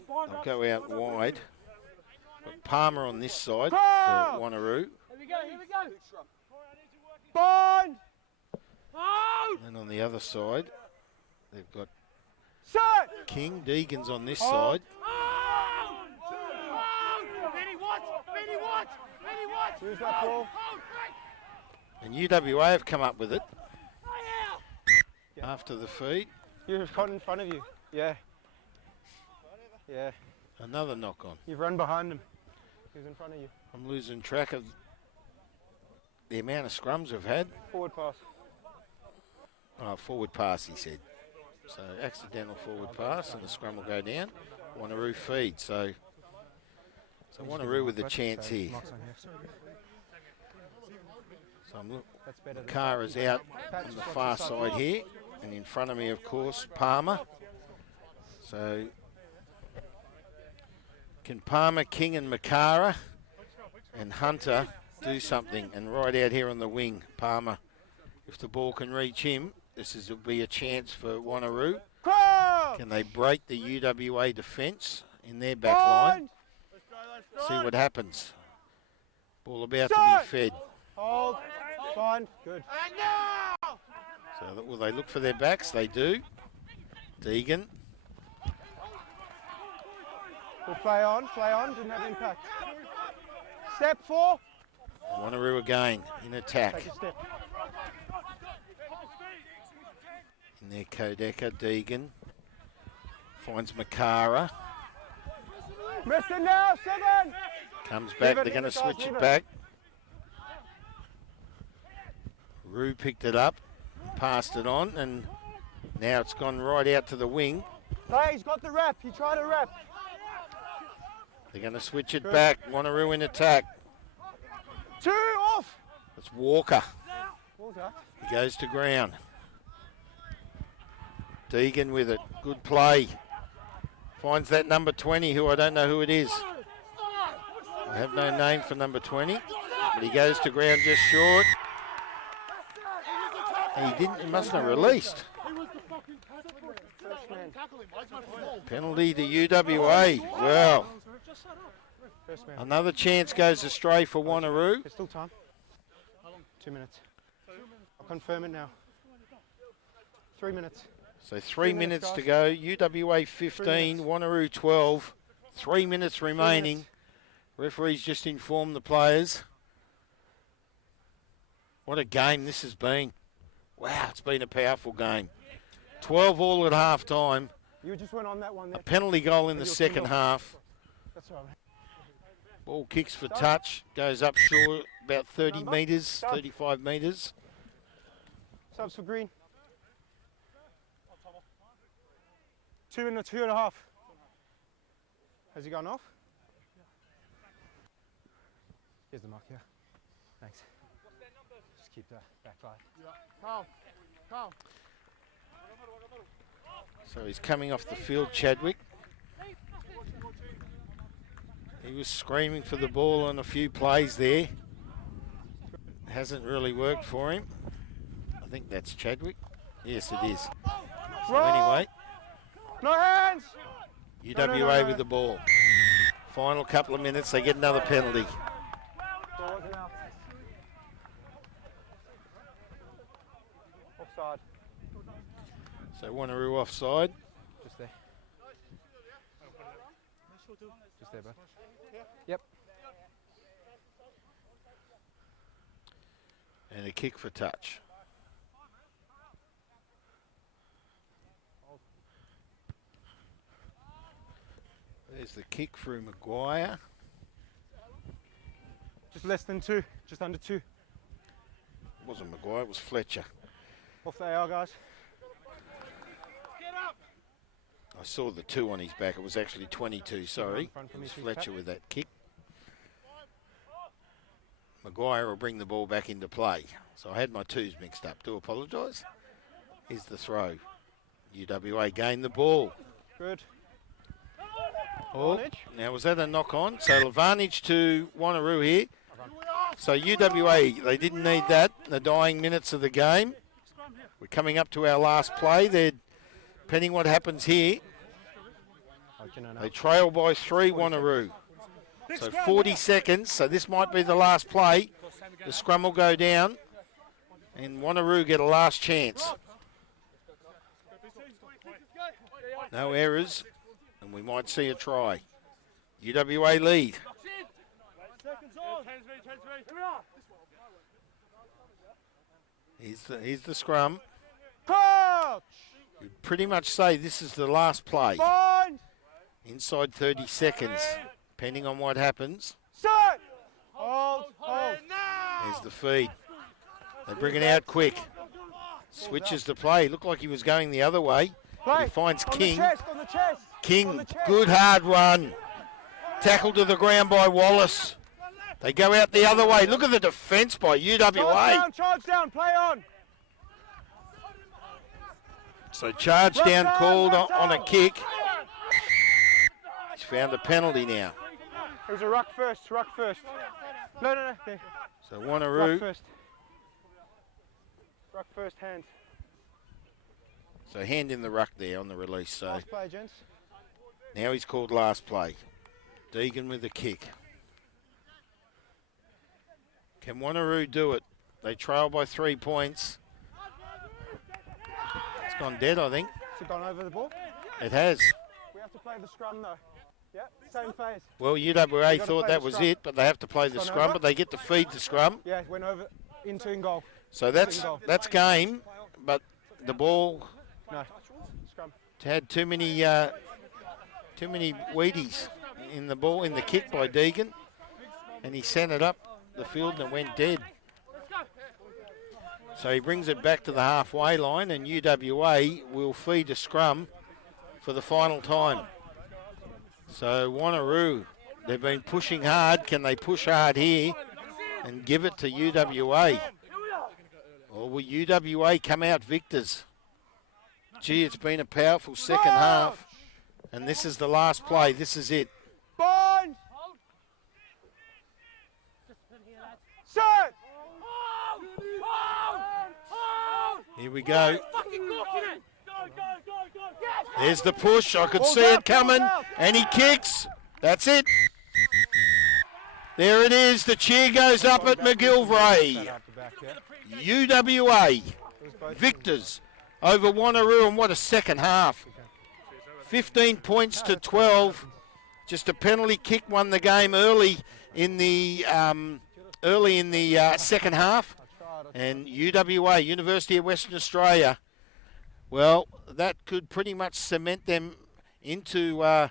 I'll go out wide. Got Palmer on this side for Wanneroo. Here we go. Bond! And on the other side, they've got Set! King. Deegan's on this side. Use that ball. And UWA have come up with it after the feed. You've got in front of you. Yeah. Yeah. Another knock on. You've run behind him. He was in front of you. I'm losing track of the amount of scrums we've had. Forward pass. Oh, forward pass, he said. So accidental forward pass and the scrum will go down. Wanneroo feed. So Wanneroo with a chance here. So I'm Makara's out on the far side here, and in front of me, of course, Palmer. So can Palmer, King, and Makara and Hunter do something? And right out here on the wing, Palmer, if the ball can reach him, will be a chance for Wanneroo. Can they break the UWA defence in their back line? See what happens. Ball about to be fed. Hold. Fine. Good. So will they look for their backs? They do. Deegan. We'll play on. Didn't have impact. Step 4. Wanneroo again in attack. Take a step. In their Kodeka, Deegan. Finds Makara. Missed it now. 7. Comes back. They're going to switch it back. Roux picked it up, passed it on, and now it's gone right out to the wing. Hey, he's got the wrap. He tried to wrap. They're going to switch it back. Wanneroo in attack. 2 off. It's Walker. Walker. He goes to ground. Deegan with it. Good play. Finds that number 20, who I don't know who it is. I have no name for number 20, but he goes to ground just short. He mustn't have released. Penalty to UWA. Well, another chance goes astray for Wanneroo. There's still time. 2 minutes. I'll confirm it now. 3 minutes. So 3 minutes to go. UWA 15, Wanneroo 12. 3 minutes remaining. Referee's just informed the players. What a game this has been. Wow, it's been a powerful game. 12 all at half time. You just went on that one there. A penalty goal in the second half. That's all right. Ball kicks for touch. Goes up short about 30 metres, 35 metres. Subs for green. 2 minutes, 2.5. Has he gone off? Here's the mark here. Thanks. Just keep the back line. Calm. So he's coming off the field, Chadwick. He was screaming for the ball on a few plays there. Hasn't really worked for him. I think that's Chadwick. Yes, it is. So anyway, No hands! UWA with the ball. Final couple of minutes, they get another penalty. Offside. So Wanneroo offside. Just there. Just there, bud. Yep. And a kick for touch. There's the kick through Maguire. Just less than 2, just under 2. It wasn't Maguire, it was Fletcher. Off they are, guys. I saw the 2 on his back. It was actually 22, sorry. Front It from was his Fletcher back. with that kick. Maguire will bring the ball back into play. So I had my 2s mixed up. Do apologise. Here's the throw. UWA gained the ball. Good. Oh, Advantage. now was that a knock on? So advantage to Wanneroo here. So UWA, they didn't need that in the dying minutes of the game. We're coming up to our last play. They're depending what happens here. They trail by 3, Wanneroo. So 40 seconds, so this might be the last play. The scrum will go down and Wanneroo get a last chance. No errors, and we might see a try. UWA lead. Here's the scrum. Crouch! You'd pretty much say this is the last play. Bind! Inside 30 seconds, depending on what happens. Set! Hold, hold. There's the feed. They bring it out quick. Switches the play. Looked like he was going the other way. Play. He finds On King. the chest, on the chest. On King, the chest. good hard run. Tackle to the ground by Wallace. They go out the other way. Look at the defence by UWA. Charge down, play on. So charge down called on a kick. He's found a penalty now. It was a ruck first, ruck first. No, there. So Ruck Wanneroo. first. Ruck first, hand. So hand in the ruck there on the release. So Last play, gents. now he's called last play. Deegan with the kick. Can Wanneroo do it? They trail by 3 points. It's gone dead, I think. Has it gone over the ball? It has. We have to play the scrum though. Yeah, same phase. Well, UWA gotta thought play that the was scrum. it, but they have to play the It's gone scrum, over? but they get to feed the scrum. Yeah, went over into in goal. So that's game, but the ball No, scrum. had too many Wheaties in the ball in the kick by Deegan, and he sent it up the field and it went dead. So he brings it back to the halfway line, and UWA will feed a scrum for the final time. So Wanneroo, they've been pushing hard. Can they push hard here and give it to UWA? Or will UWA come out victors? Gee, it's been a powerful second half. And this is the last play. This is it. Bind! Set! Here we go. There's the push. I could see it coming. And he kicks. That's it. There it is. The cheer goes up at McGilvray. UWA victors over Wanneroo, and what a second half. 15 points to 12. Just a penalty kick won the game early in the second half. And UWA, University of Western Australia, well, that could pretty much cement them into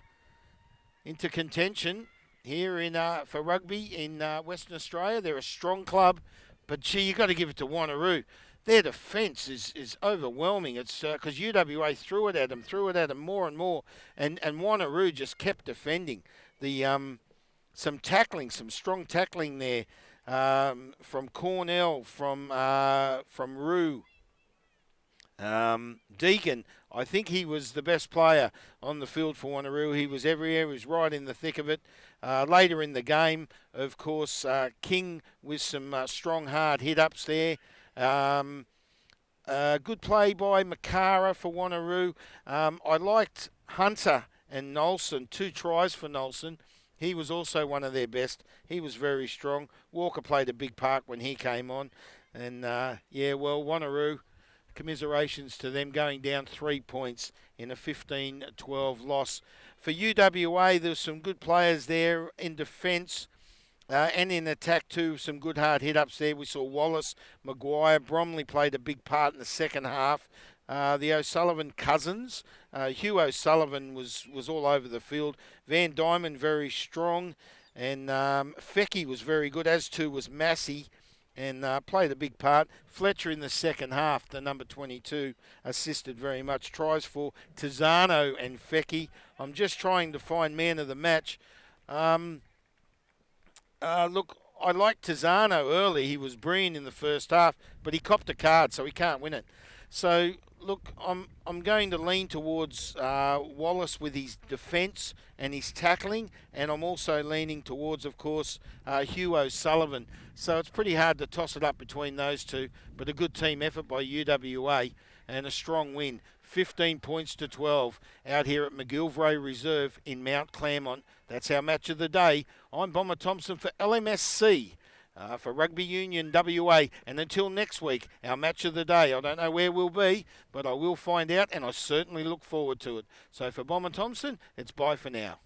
contention here in for rugby in Western Australia. They're a strong club, but gee, you got to give it to Wanneroo. Their defence is overwhelming. It's because UWA threw it at them more and more, and Wanneroo just kept defending. The some strong tackling there from Cornell, from Roo. Deegan, I think he was the best player on the field for Wanneroo. He was everywhere. He was right in the thick of it. Later in the game, of course, King with some strong, hard hit-ups there. Good play by Makara for Wanneroo. I liked Hunter and Nolson, 2 tries for Nolson. He was also one of their best. He was very strong. Walker played a big part when he came on. And, Wanneroo, commiserations to them going down 3 points in a 15-12 loss. For UWA, there's some good players there in defence and in attack too. Some good hard hit-ups there. We saw Wallace, Maguire, Bromley played a big part in the second half. The O'Sullivan cousins Hugh O'Sullivan was all over the field. Van Diemen very strong, and Fecky was very good, as too was Massey, and played a big part. Fletcher in the second half, the number 22, assisted very much. Tries for Tizzano and Fecky. I'm just trying to find man of the match. Look, I liked Tizzano early. He was brilliant in the first half, but he copped a card, so he can't win it. So, look, I'm going to lean towards Wallace with his defence and his tackling, and I'm also leaning towards, of course, Hugh O'Sullivan. So it's pretty hard to toss it up between those two, but a good team effort by UWA and a strong win. 15 points to 12 out here at McGillivray Reserve in Mount Claremont. That's our match of the day. I'm Bomber Thompson for LMSC. For Rugby Union WA. And until next week, our match of the day. I don't know where we'll be, but I will find out, and I certainly look forward to it. So for Bomber Thompson, it's bye for now.